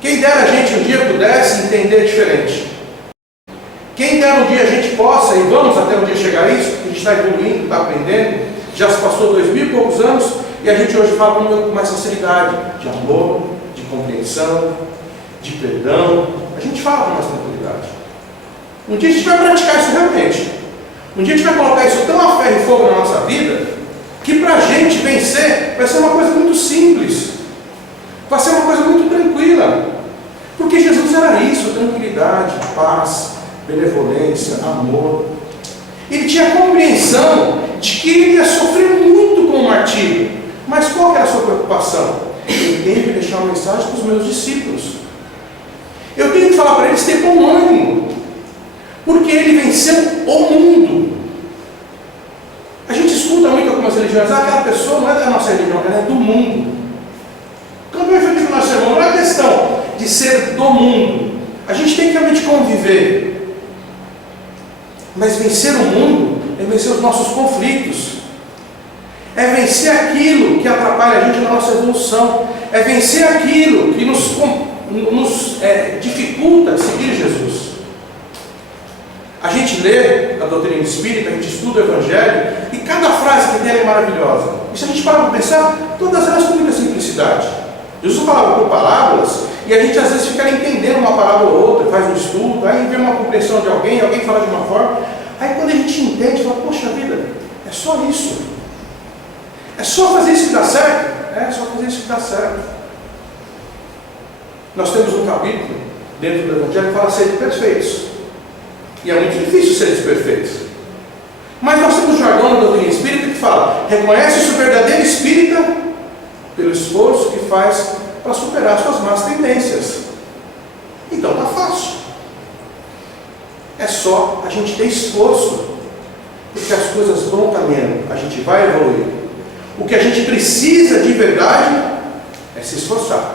Quem dera a gente um dia pudesse entender diferente. Quem dera um dia a gente possa, e vamos até um dia chegar a isso, porque a gente está evoluindo, está aprendendo, já se passou 2000 e poucos anos, e a gente hoje fala com mais facilidade, de amor, de compreensão, de perdão. A gente fala com mais tranquilidade. Um dia a gente vai praticar isso realmente. Um dia a gente vai colocar isso tão a ferro e fogo na nossa vida, que para a gente vencer vai ser uma coisa muito simples, vai ser uma coisa muito tranquila, porque Jesus era isso: tranquilidade, paz, benevolência, amor. Ele tinha compreensão de que ele ia sofrer muito com o martírio. Mas qual que era a sua preocupação? Eu tenho que deixar uma mensagem para os meus discípulos. Eu tenho que falar para eles ter bom ânimo, porque ele venceu o mundo. A gente escuta muito algumas religiões, aquela pessoa não é da nossa religião, ela é do mundo. Quando eu refleti no nosso sermão, não é questão de ser do mundo. A gente tem que realmente conviver. Mas vencer o mundo é vencer os nossos conflitos. É vencer aquilo que atrapalha a gente na nossa evolução. É vencer aquilo que nos dificulta seguir Jesus. A gente lê a doutrina espírita, a gente estuda o Evangelho, e cada frase que tem é maravilhosa. E se a gente para para pensar, todas elas com muita simplicidade. Jesus falava por parábolas, e a gente às vezes fica entendendo uma parábola ou outra, faz um estudo, aí vê uma compreensão de alguém fala de uma forma, aí quando a gente entende, fala, poxa vida, é só isso. É só fazer isso que dá certo? É só fazer isso que dá certo. Nós temos um capítulo dentro do Evangelho que fala ser perfeitos. E é muito difícil ser perfeitos. Mas nós temos o jargão da doutrina espírita que fala: reconhece-se o verdadeiro espírita pelo esforço que faz para superar suas más tendências. Então está fácil. É só a gente ter esforço, porque as coisas vão caminhando, a gente vai evoluir. O que a gente precisa de verdade é se esforçar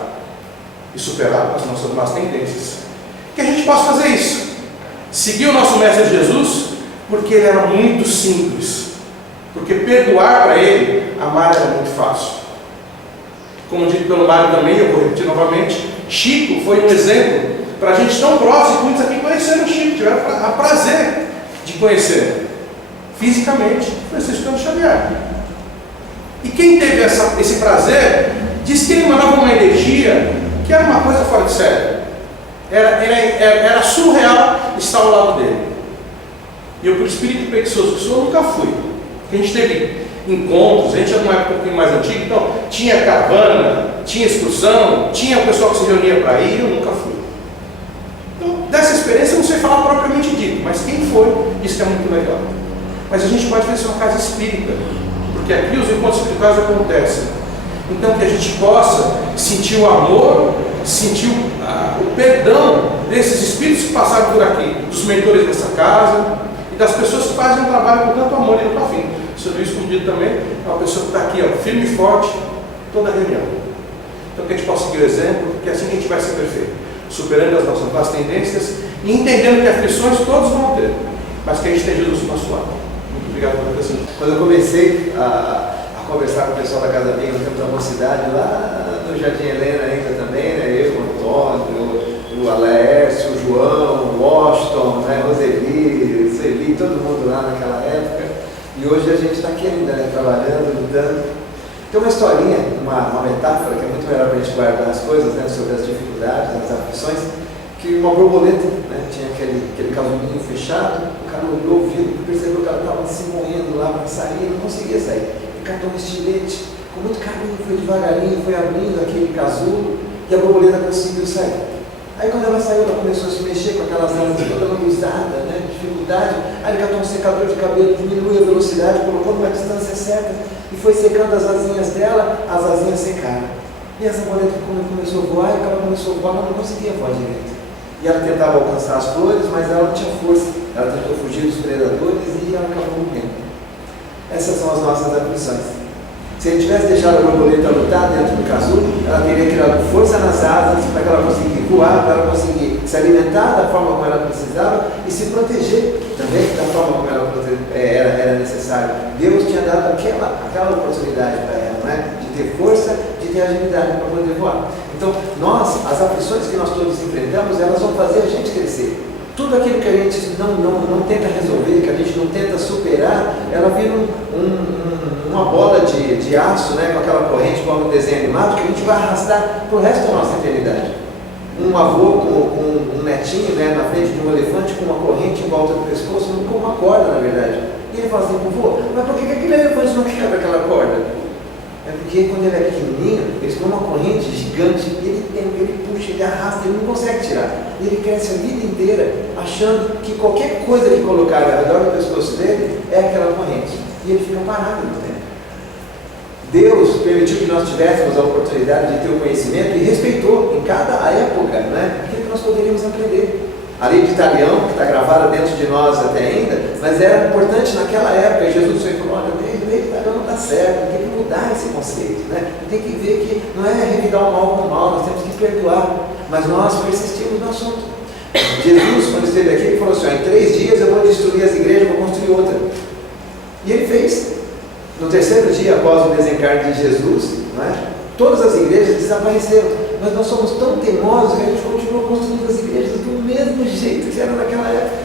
e superar as nossas más tendências. Que a gente possa fazer isso. Seguir o nosso Mestre Jesus, porque ele era muito simples. Porque perdoar para ele, amar era muito fácil. Como dito pelo Mário também, eu vou repetir novamente, Chico foi um exemplo para a gente tão próximo, muitos aqui conheceram o Chico, tiveram a prazer de conhecer fisicamente, Francisco Xavier. E quem teve esse prazer, disse que ele mandava uma energia que era uma coisa fora de série. Era surreal estar ao lado dele. E eu, por espírito preguiçoso que sou, nunca fui. A gente teve encontros, a gente é uma época um pouquinho mais antiga, então tinha caravana, tinha excursão, tinha o pessoal que se reunia para ir, eu nunca fui. Então, dessa experiência eu não sei falar propriamente dito, mas quem foi, disse que é muito legal. Mas a gente pode ver isso uma casa espírita, porque aqui os encontros espirituais acontecem. Então que a gente possa sentir o amor, sentir o perdão desses espíritos que passaram por aqui, dos mentores dessa casa e das pessoas que fazem um trabalho com tanto amor e tanto afim. O Sr. Luiz, como dito também, é uma pessoa que está aqui, ó, firme e forte, toda a reunião. Então que a gente possa seguir o exemplo, porque assim que a gente vai ser perfeito, superando as nossas tendências e entendendo que aflições todos vão ter, mas que a gente tem Jesus no nosso lado. Muito obrigado por atenção. Quando eu comecei a conversar com o pessoal da Casa Amiga no tempo da mocidade, lá no Jardim Helena ainda também, né? Eu, o Antônio, o Alaércio, o João, o Washington, né? Roseli, Sueli, todo mundo lá naquela época. E hoje a gente está aqui ainda, né? Trabalhando, lutando. Tem uma historinha, uma metáfora que é muito melhor para a gente guardar as coisas, né? Sobre as dificuldades, as aflições, que uma borboleta, né? Tinha aquele casulinho fechado, o cara olhou o vidro, percebeu que ela estava se moendo lá para sair, não conseguia sair. Catou um estilete, com muito carinho, foi devagarinho, foi abrindo aquele casulo e a borboleta conseguiu sair. Aí quando ela saiu, ela começou a se mexer com aquelas asas toda lambuzada, né, dificuldade. Aí ele catou um secador de cabelo, diminuiu a velocidade, colocou numa distância certa e foi secando as asinhas dela, as asinhas secaram. E essa borboleta começou a voar, e quando ela começou a voar, ela não conseguia voar direito. E ela tentava alcançar as flores, mas ela não tinha força. Ela tentou fugir dos predadores e ela acabou morrendo. Essas são as nossas aflições. Se ele tivesse deixado a borboleta lutar dentro do casulo, ela teria criado força nas asas para que ela conseguisse voar, para ela conseguir se alimentar da forma como ela precisava e se proteger também da forma como ela era necessário. Deus tinha dado aquela oportunidade para ela, né? De ter força, de ter agilidade para poder voar. Então, as aflições que nós todos enfrentamos, elas vão fazer a gente crescer. Tudo aquilo que a gente não tenta resolver, que a gente não tenta superar, ela vira uma bola de aço, né, com aquela corrente, como no desenho animado, que a gente vai arrastar para o resto da nossa eternidade. Um avô com um netinho, né, na frente de um elefante com uma corrente em volta do pescoço, com uma corda, na verdade. E ele fala assim, vô, mas por que aquele elefante não quebra aquela corda? É porque quando ele é pequenininho, ele tem uma corrente gigante, ele puxa, ele arrasta, ele não consegue tirar. E ele cresce a vida inteira achando que qualquer coisa que colocar ao redor do pescoço dele é aquela corrente. E ele fica parado no tempo. Deus permitiu que nós tivéssemos a oportunidade de ter o conhecimento e respeitou em cada época, né, aquilo que nós poderíamos aprender. A lei de Italião, que está gravada dentro de nós até ainda, mas era importante naquela época. E Jesus falou: olha, a lei de Italião não está certa, tem que mudar esse conceito, né? Tem que ver que não é revidar o mal com o mal, nós temos que perdoar. Mas nós persistimos no assunto. Jesus, quando esteve aqui, ele falou assim: em 3 dias eu vou destruir as igrejas, vou construir outra. E ele fez. No 3º dia após o desencarne de Jesus, né, todas as igrejas desapareceram. Mas nós somos tão teimosos que a gente continuou construindo as igrejas do mesmo jeito que era naquela época.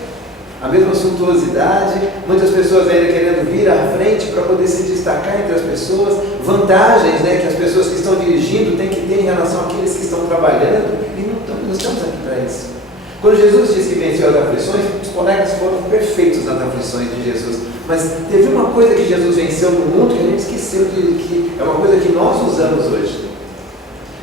A mesma suntuosidade, muitas pessoas ainda querendo vir à frente para poder se destacar entre as pessoas, vantagens, né, que as pessoas que estão dirigindo têm que ter em relação àqueles que estão trabalhando, e não estamos aqui para isso. Quando Jesus disse que venceu as aflições, os colegas foram perfeitos nas aflições de Jesus. Mas teve uma coisa que Jesus venceu no mundo que a gente esqueceu que é uma coisa que nós usamos hoje.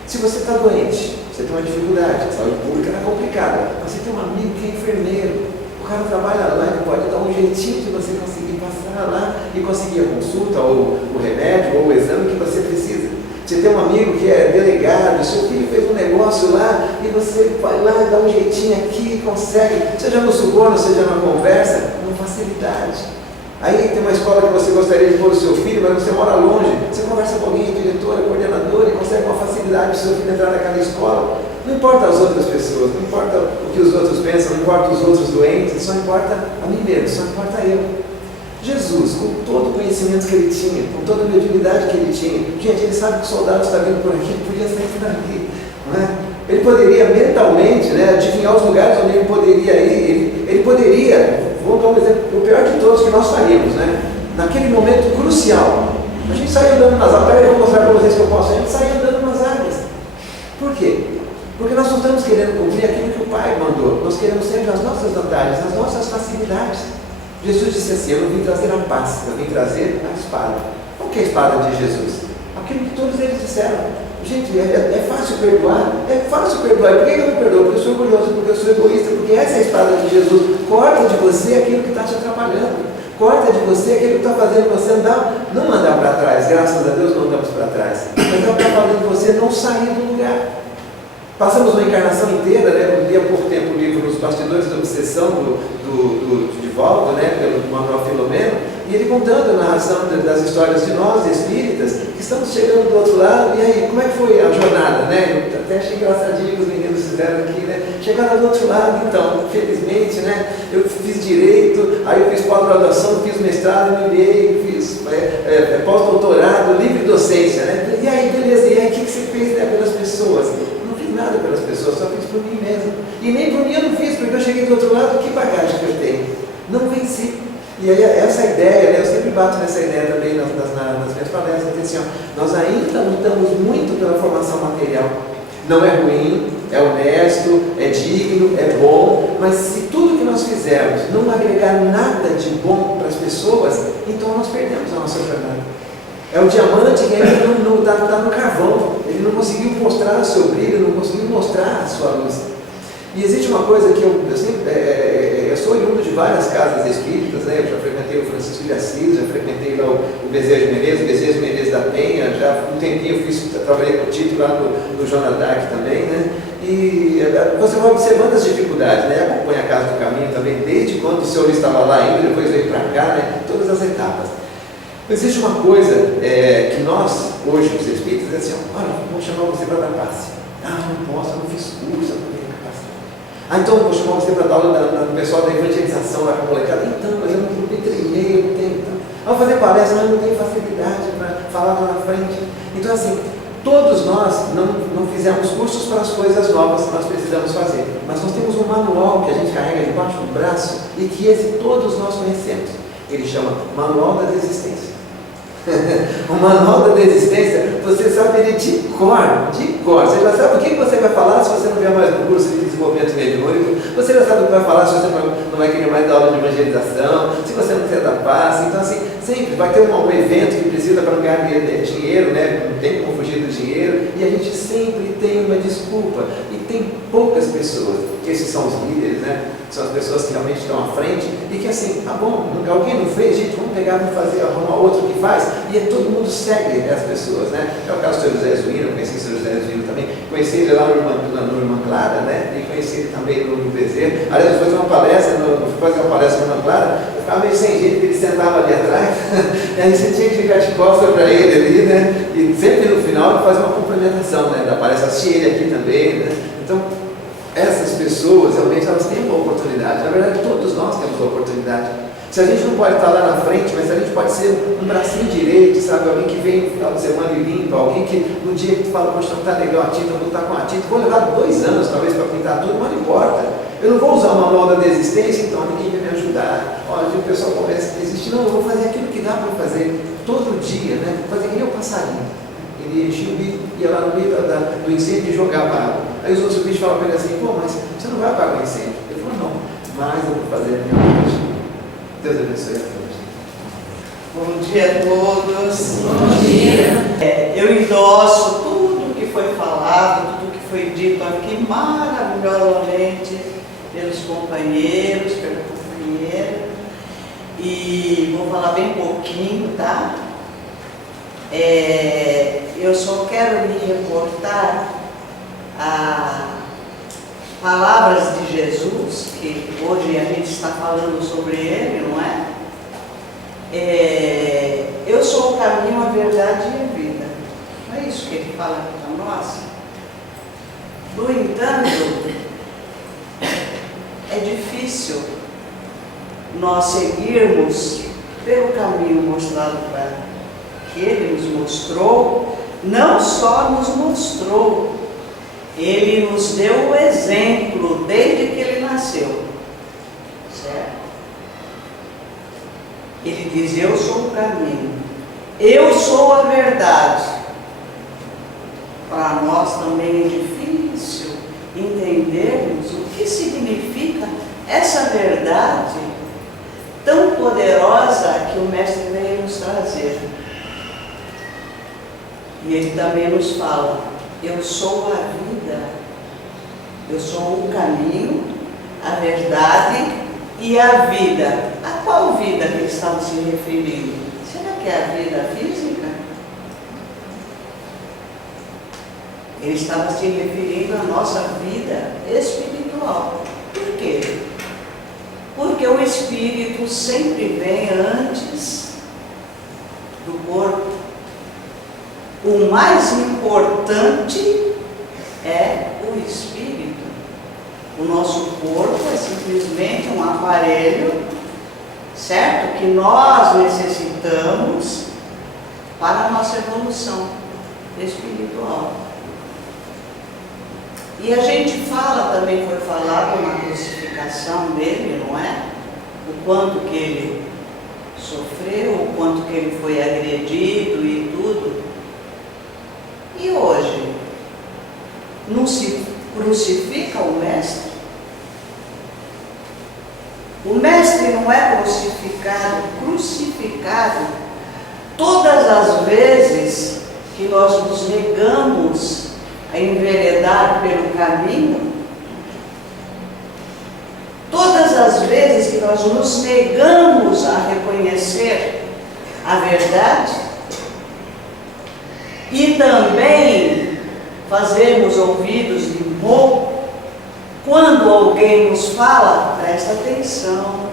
Se você está doente, você tem uma dificuldade, a saúde pública está complicada, mas você tem um amigo que é enfermeiro, o cara trabalha lá, ele pode dar um jeitinho de você conseguir passar lá e conseguir a consulta, ou o remédio, ou o exame que você precisa. Você tem um amigo que é delegado, seu filho fez um negócio lá, e você vai lá e dá um jeitinho aqui, consegue, seja no suborno, seja na conversa, com facilidade. Aí tem uma escola que você gostaria de pôr o seu filho, mas você mora longe, você conversa com alguém, diretora, coordenadora, e consegue uma facilidade para o seu filho entrar naquela escola. Não importa as outras pessoas, não importa o que os outros pensam, não importa os outros doentes, só importa a mim mesmo, só importa eu. Jesus, com todo o conhecimento que ele tinha, com toda a mediunidade que ele tinha, gente, ele sabe que o soldado está vindo por aqui, ele podia sair por ali, não é? Ele poderia mentalmente, né, adivinhar os lugares onde ele poderia ir, ele poderia, vamos dar um exemplo, o pior de todos que nós faríamos, né? Naquele momento crucial, a gente saiu andando nas águas, eu vou mostrar para vocês que eu posso, a gente saiu andando nas águas. Por quê? Porque nós não estamos querendo cumprir aquilo que o Pai mandou, nós queremos sempre as nossas vantagens, as nossas facilidades. Jesus disse assim: eu não vim trazer a paz, eu vim trazer a espada. O que é a espada de Jesus? Aquilo que todos eles disseram. Gente, é fácil perdoar? É fácil perdoar. Por que eu não perdoo? Porque eu sou orgulhoso, porque eu sou egoísta, porque essa é a espada de Jesus. Corta de você aquilo que está te atrapalhando. Corta de você aquilo que está fazendo você não andar para trás. Graças a Deus não andamos para trás. Mas é o que está fazendo você não sair do lugar. Passamos uma encarnação inteira, né? Eu li há pouco tempo o livro Os Bastidores da Obsessão, do Divaldo, né? Pelo Manuel Filomeno, e ele contando a narração das histórias de nós, espíritas, que estamos chegando do outro lado. E aí, como é que foi a jornada, né? Eu até achei engraçadinho que os meninos fizeram aqui, né? Chegaram do outro lado, então, felizmente, né? Eu fiz direito, aí eu fiz pós-graduação, fiz mestrado, MBA, fiz pós-doutorado, livre docência, né? E aí, beleza, e aí, o que você fez, né, pelas pessoas? Nada pelas pessoas, só fiz por mim mesmo. E nem por mim eu não fiz, porque eu cheguei do outro lado, que bagagem que eu tenho? Não venci. E aí essa ideia, né, eu sempre bato nessa ideia também nas minhas palestras, assim, ó, nós ainda lutamos muito pela formação material. Não é ruim, é honesto, é digno, é bom, mas se tudo que nós fizermos não agregar nada de bom para as pessoas, então nós perdemos a nossa jornada. É o diamante que ainda não está no carvão, ele não conseguiu mostrar o seu brilho, não conseguiu mostrar a sua luz. E existe uma coisa que eu sempre, eu sou oriundo de várias casas espíritas, né? Eu já frequentei o Francisco de Assis, já frequentei lá o Bezerra de Menezes da Penha, já um tempinho trabalhei com o Tito lá no Joana d'Arc também, né? E você vai observando as dificuldades, né? Acompanha a Casa do Caminho também, desde quando o senhor estava lá ainda, depois veio para cá, né? Todas as etapas. Existe uma coisa que nós, hoje, os espíritas, assim, olha, vou chamar você para dar passe. Ah, não posso, eu não fiz curso, eu não tenho capacidade. Então eu vou chamar você para dar aula no pessoal da evangelização lá com a molecada. Então, mas eu não me treinei, eu não tenho. Então. Vou fazer palestra, mas eu não tenho facilidade para falar lá na frente. Então, assim, todos nós não fizemos cursos para as coisas novas que nós precisamos fazer. Mas nós temos um manual que a gente carrega debaixo do braço e que esse todos nós conhecemos. Ele chama Manual da Desistência. O Manual da Desistência, você sabe ele de cor. Você já sabe o que você vai falar se você não vier mais no curso de desenvolvimento mediúnico. Você já sabe o que vai falar se você não vai querer mais dar aula de evangelização, se você não quer dar passe. Então, assim, sempre vai ter um evento que precisa para não ganhar dinheiro, né? Não tem como fugir do dinheiro. E a gente sempre tem uma desculpa. E tem poucas pessoas, que esses são os líderes, né? são as pessoas que realmente estão à frente, e que assim, tá bom, alguém não fez, gente, vamos pegar, vamos fazer, arrumar outro que faz, e todo mundo segue as pessoas, né? É o caso do Sr. José Zuíno, eu conheci o Sr. José Zuíno também, conheci ele lá no Irmã Clara, né? E conheci ele também no Bezerra. Aliás, eu fui fazer uma palestra no Irmã Clara, eu ficava meio sem jeito, porque ele sentava ali atrás, e aí você tinha que ficar de costas para ele ali, né? E sempre no final ele fazia uma complementação, né? Da palestra, assisti ele aqui também, né? Então, essas pessoas realmente elas têm uma oportunidade. Na verdade, todos nós temos uma oportunidade. Se a gente não pode estar lá na frente, mas a gente pode ser um bracinho direito, sabe? Alguém que vem no final de semana e limpa, alguém que no dia que tu fala, poxa, não está legal a tinta, não está com a tinta, vou levar 2 anos talvez para pintar tudo, mas não importa. Eu não vou usar o manual da desistência, então ninguém vai me ajudar. Olha, o pessoal começa a desistir, não, eu vou fazer aquilo que dá para fazer todo dia, né? Vou fazer que nem o passarinho. Ele enchia o bico, ia lá no meio do incêndio e jogava água. Aí os outros bichos falavam para ele assim, pô, mas você não vai apagar o incêndio. Ele falou, não, mas eu vou fazer a minha parte. Deus abençoe a todos. Bom dia a todos. Bom dia. Eu endosso tudo que foi falado, tudo que foi dito aqui maravilhosamente pelos companheiros, pela companheira. E vou falar bem pouquinho, tá? Eu só quero me reportar a palavras de Jesus, que hoje a gente está falando sobre ele, não é? Eu sou o caminho, a verdade e a vida. Não é isso que ele fala para nós? No entanto, é difícil nós seguirmos pelo caminho mostrado que ele nos mostrou. Não só nos mostrou, ele nos deu o exemplo desde que ele nasceu, certo? Ele diz, eu sou o caminho, eu sou a verdade. Para nós também é difícil entendermos o que significa essa verdade tão poderosa que o Mestre veio nos trazer. E ele também nos fala, eu sou a vida, eu sou o caminho, a verdade e a vida. A qual vida que ele estava se referindo? Será que é a vida física? Ele estava se referindo à nossa vida espiritual. Por quê? Porque o espírito sempre vem antes do corpo. O mais importante é o espírito. O nosso corpo é simplesmente um aparelho, certo? Que nós necessitamos para a nossa evolução espiritual. E a gente fala, também foi falado na crucificação dele, não é? O quanto que ele sofreu, o quanto que ele foi agredido e tudo. E hoje, não se crucifica o Mestre? O Mestre não é crucificado todas as vezes que nós nos negamos a enveredar pelo caminho, todas as vezes que nós nos negamos a reconhecer a verdade, e também fazemos ouvidos de morro quando alguém nos fala, presta atenção,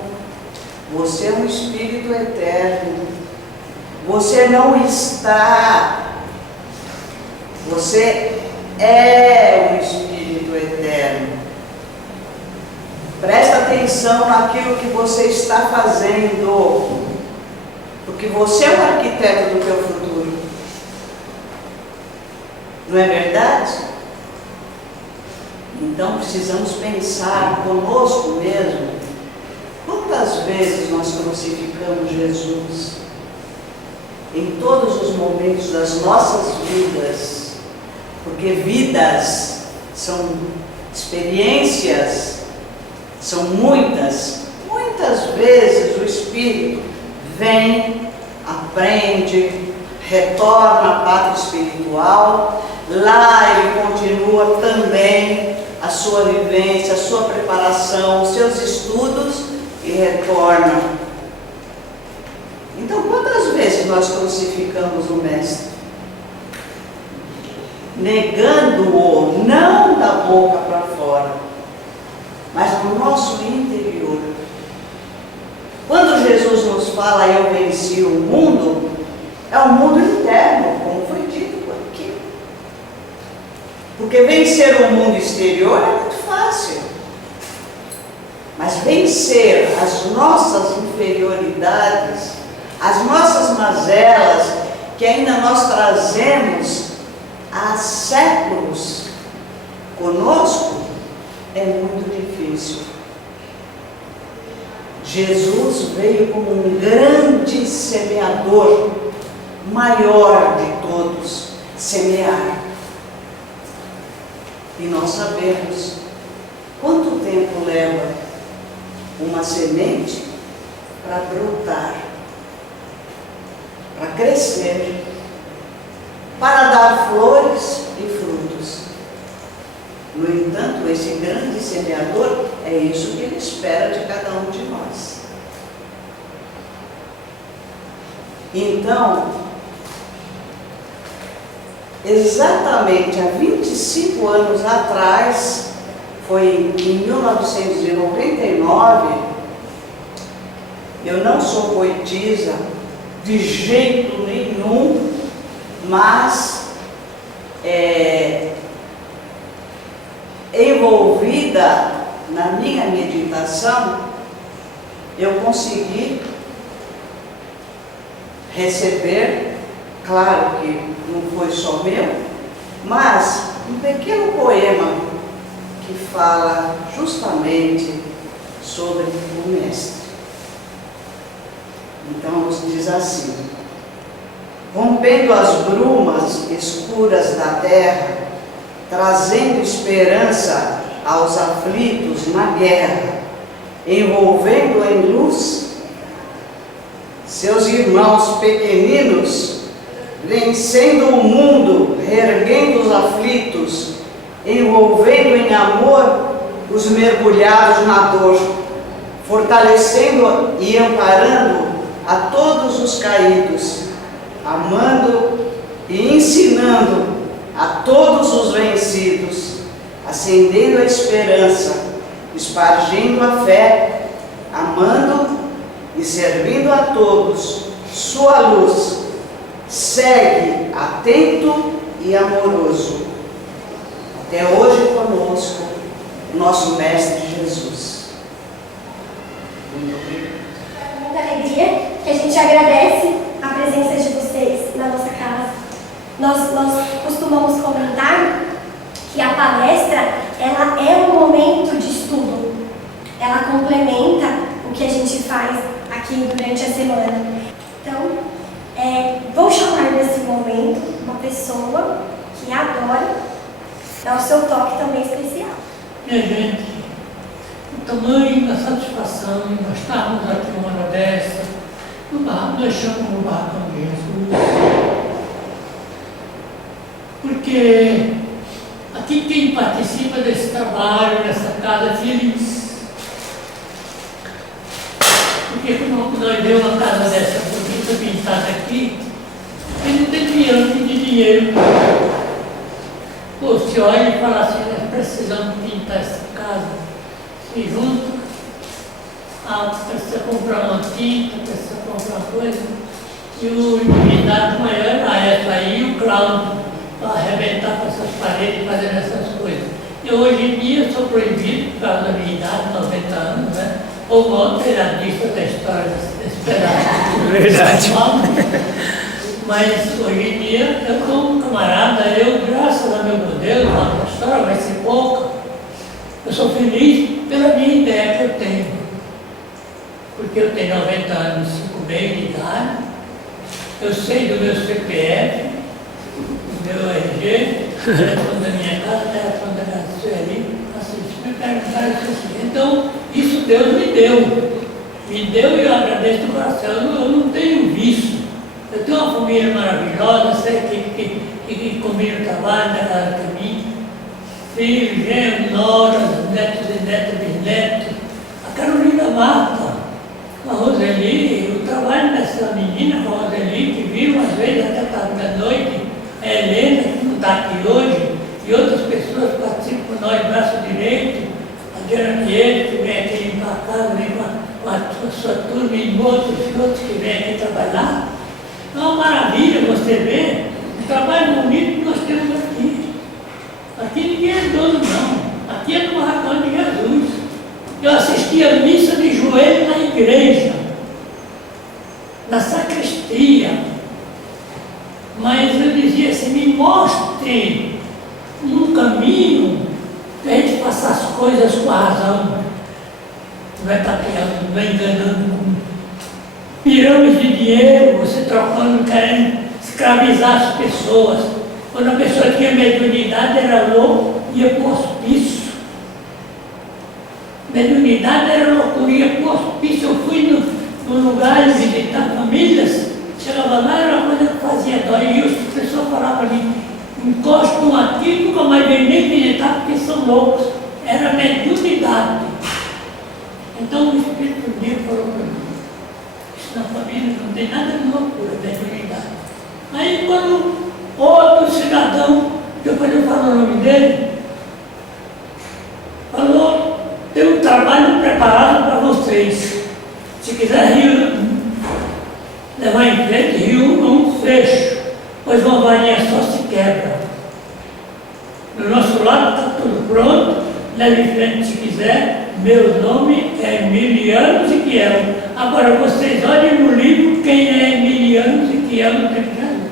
você é um espírito eterno, você não está, você é um espírito eterno. Presta atenção naquilo que você está fazendo, porque você é o arquiteto do teu futuro. Não é verdade? Então precisamos pensar conosco mesmo. Quantas vezes nós crucificamos Jesus? Em todos os momentos das nossas vidas. Porque vidas são experiências, são muitas. Muitas vezes o Espírito vem, aprende, retorna à pátria espiritual. Lá ele continua também a sua vivência, a sua preparação, os seus retorna. Então, quantas vezes nós crucificamos o Mestre? Negando-o, não da boca para fora, mas no nosso interior. Quando Jesus nos fala, eu venci o mundo, é o mundo interno, como foi dito por aqui. Porque vencer o mundo exterior é muito fácil. Mas vencer as nossas inferioridades, as nossas mazelas, que ainda nós trazemos há séculos conosco, é muito difícil. Jesus veio como um grande semeador, maior de todos, semear. E nós sabemos quanto tempo leva uma semente para brotar, para crescer, para dar flores e frutos. No entanto, esse grande semeador, é isso que ele espera de cada um de nós. Então, exatamente há 25 anos atrás, foi em 1999, eu não sou poetisa de jeito nenhum, mas envolvida na minha meditação, eu consegui receber, claro que não foi só meu, mas um pequeno poema que fala justamente sobre o Mestre. Então, nos diz assim: rompendo as brumas escuras da terra, trazendo esperança aos aflitos na guerra, envolvendo em luz seus irmãos pequeninos, vencendo o mundo, reerguendo os aflitos, envolvendo em amor os mergulhados na dor, fortalecendo e amparando a todos os caídos, amando e ensinando a todos os vencidos, acendendo a esperança, espargindo a fé, amando e servindo a todos, sua luz segue atento e amoroso. Até hoje conosco, nosso Mestre Jesus. Muito obrigado. É com muita alegria que a gente agradece a presença de vocês na nossa casa. Nós costumamos comentar que a palestra, ela é um momento de estudo. Ela complementa o que a gente faz aqui durante a semana. Então, vou chamar nesse momento uma pessoa que adora dar o seu toque também especial. Minha gente, o tamanho da satisfação de nós estarmos aqui uma hora dessa, nós chamamos no barracão de Jesus, porque aqui quem participa desse trabalho, dessa casa, é feliz. Porque quando nós vemos uma casa dessa bonita pintada aqui, ele não tem dinheiro. Pô, se olha e fala assim, nós precisamos pintar essa casa, se junta, precisa comprar uma tinta, precisa comprar uma coisa, e o endividado maior era essa aí, o Cláudio, para arrebentar com essas paredes e fazer essas coisas. E hoje em dia sou proibido, por causa da minha idade, 90 anos, né? Ou maior peradista da história desse pedaço. Verdade. Mas hoje em dia eu sou um camarada, graças a meu Deus, a história vai ser pouca. Eu sou feliz pela minha ideia que eu tenho. Porque eu tenho 90 anos, 5 meses de idade, eu sei do meu CPF, do meu RG, telefone da minha casa, telefone da casa do Sueli, me perguntaram isso assim. Então, isso Deus me deu. Me deu e eu agradeço do coração. Eu não tenho vício. Eu tenho uma família maravilhosa, sei que comigo trabalho na casa de mim. Filhos, genros, noras, netos e netas, bisnetos. A Carolina Marta, essa menina, com a Roseli, que viram às vezes até tarde da noite, a Helena, que não está aqui hoje, e outras pessoas que participam com nós, braço direito, a Diana Pinheiro, que vem aqui limpar a casa, vem com a sua turma e outros que vêm aqui trabalhar. É uma maravilha você ver o trabalho bonito que nós temos aqui. Aqui ninguém é dono, não. Aqui é no Barracão de Jesus. Eu assisti a missa de joelho na igreja, na sacristia. Mas eu dizia assim, me mostre um caminho para a gente passar as coisas com a razão. Não vai tapeando, não vai enganando com pirâmides de dinheiro, você trocando, querendo escravizar as pessoas. Quando a pessoa tinha mediunidade, era louco, ia para o hospício. Mediunidade era loucura, ia para o hospício. Eu fui no lugar visitar famílias, chegava lá, era uma coisa que fazia dó. E as pessoas falavam para mim, encostam aqui, nunca mais vem nem visitar porque são loucos. Era mediunidade. Então o Espírito de Deus falou para mim, isso na família não tem nada de loucura, mediunidade. Aí quando outro cidadão, depois eu falo o nome dele, falou, tem um trabalho preparado para vocês. Se quiser levar em frente, Rio não fecho, pois uma varinha só se quebra. Do nosso lado está tudo pronto, leve em frente se quiser. Meu nome é Emiliano Ziquiel. Agora vocês olhem no livro quem é Emiliano Ziquiel no tempo de Jesus.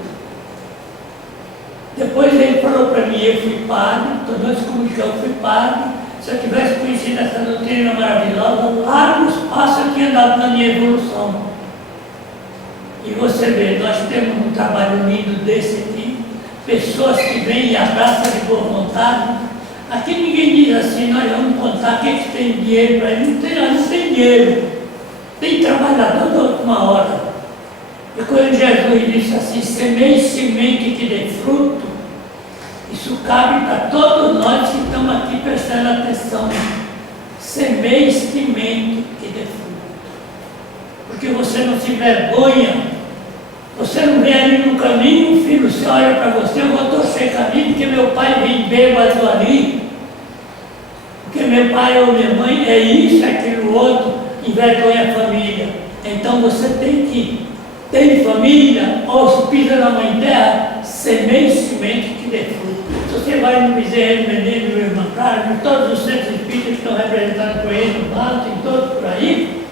Depois ele falou para mim, eu fui padre, tornou-se comunicado, eu fui padre. Se eu tivesse conhecido essa doutrina maravilhosa, largos passos eu tinha dado na minha evolução. E você vê, nós temos um trabalho lindo desse aqui, pessoas que vêm e abraçam de boa vontade. Aqui ninguém diz assim, nós vamos contar quem que tem dinheiro para ele. Não tem dinheiro. Tem trabalhador da última hora. E quando Jesus disse assim, semeie semente que dê fruto, isso cabe para todos nós que estamos aqui prestando atenção. Semeie semente que dê fruto. Porque você não se envergonha. Você não vem ali no caminho, um filho seu olha para você, eu vou torcer caminho porque meu pai vem bêbado ali. Porque meu pai ou minha mãe é isso, é aquilo outro, envergonha a família. Então você tem que, tem família, ou se pisa na mãe terra, semeie semente que dê fruto. Se você vai no Bezerra, Menino, no Irmão Carlos, em todos os centros espíritas que estão representados por ele, no Mato, em todos por aí,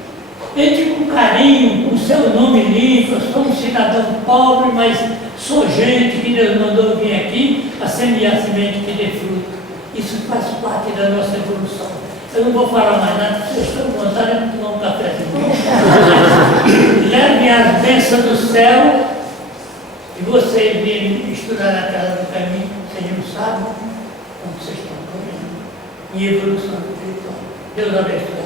entre com carinho, com o seu nome limpo. Eu sou um cidadão pobre, mas sou gente que Deus mandou vir aqui para semear semente que dê fruto. Isso faz parte da nossa evolução. Eu não vou falar mais nada, vocês estão com vontade de tomar um cafezinho. Levem as bênçãos do céu e vocês virem estudar na casa do caminho, vocês não sabem como vocês estão correndo em evolução espiritual. Deus abençoe.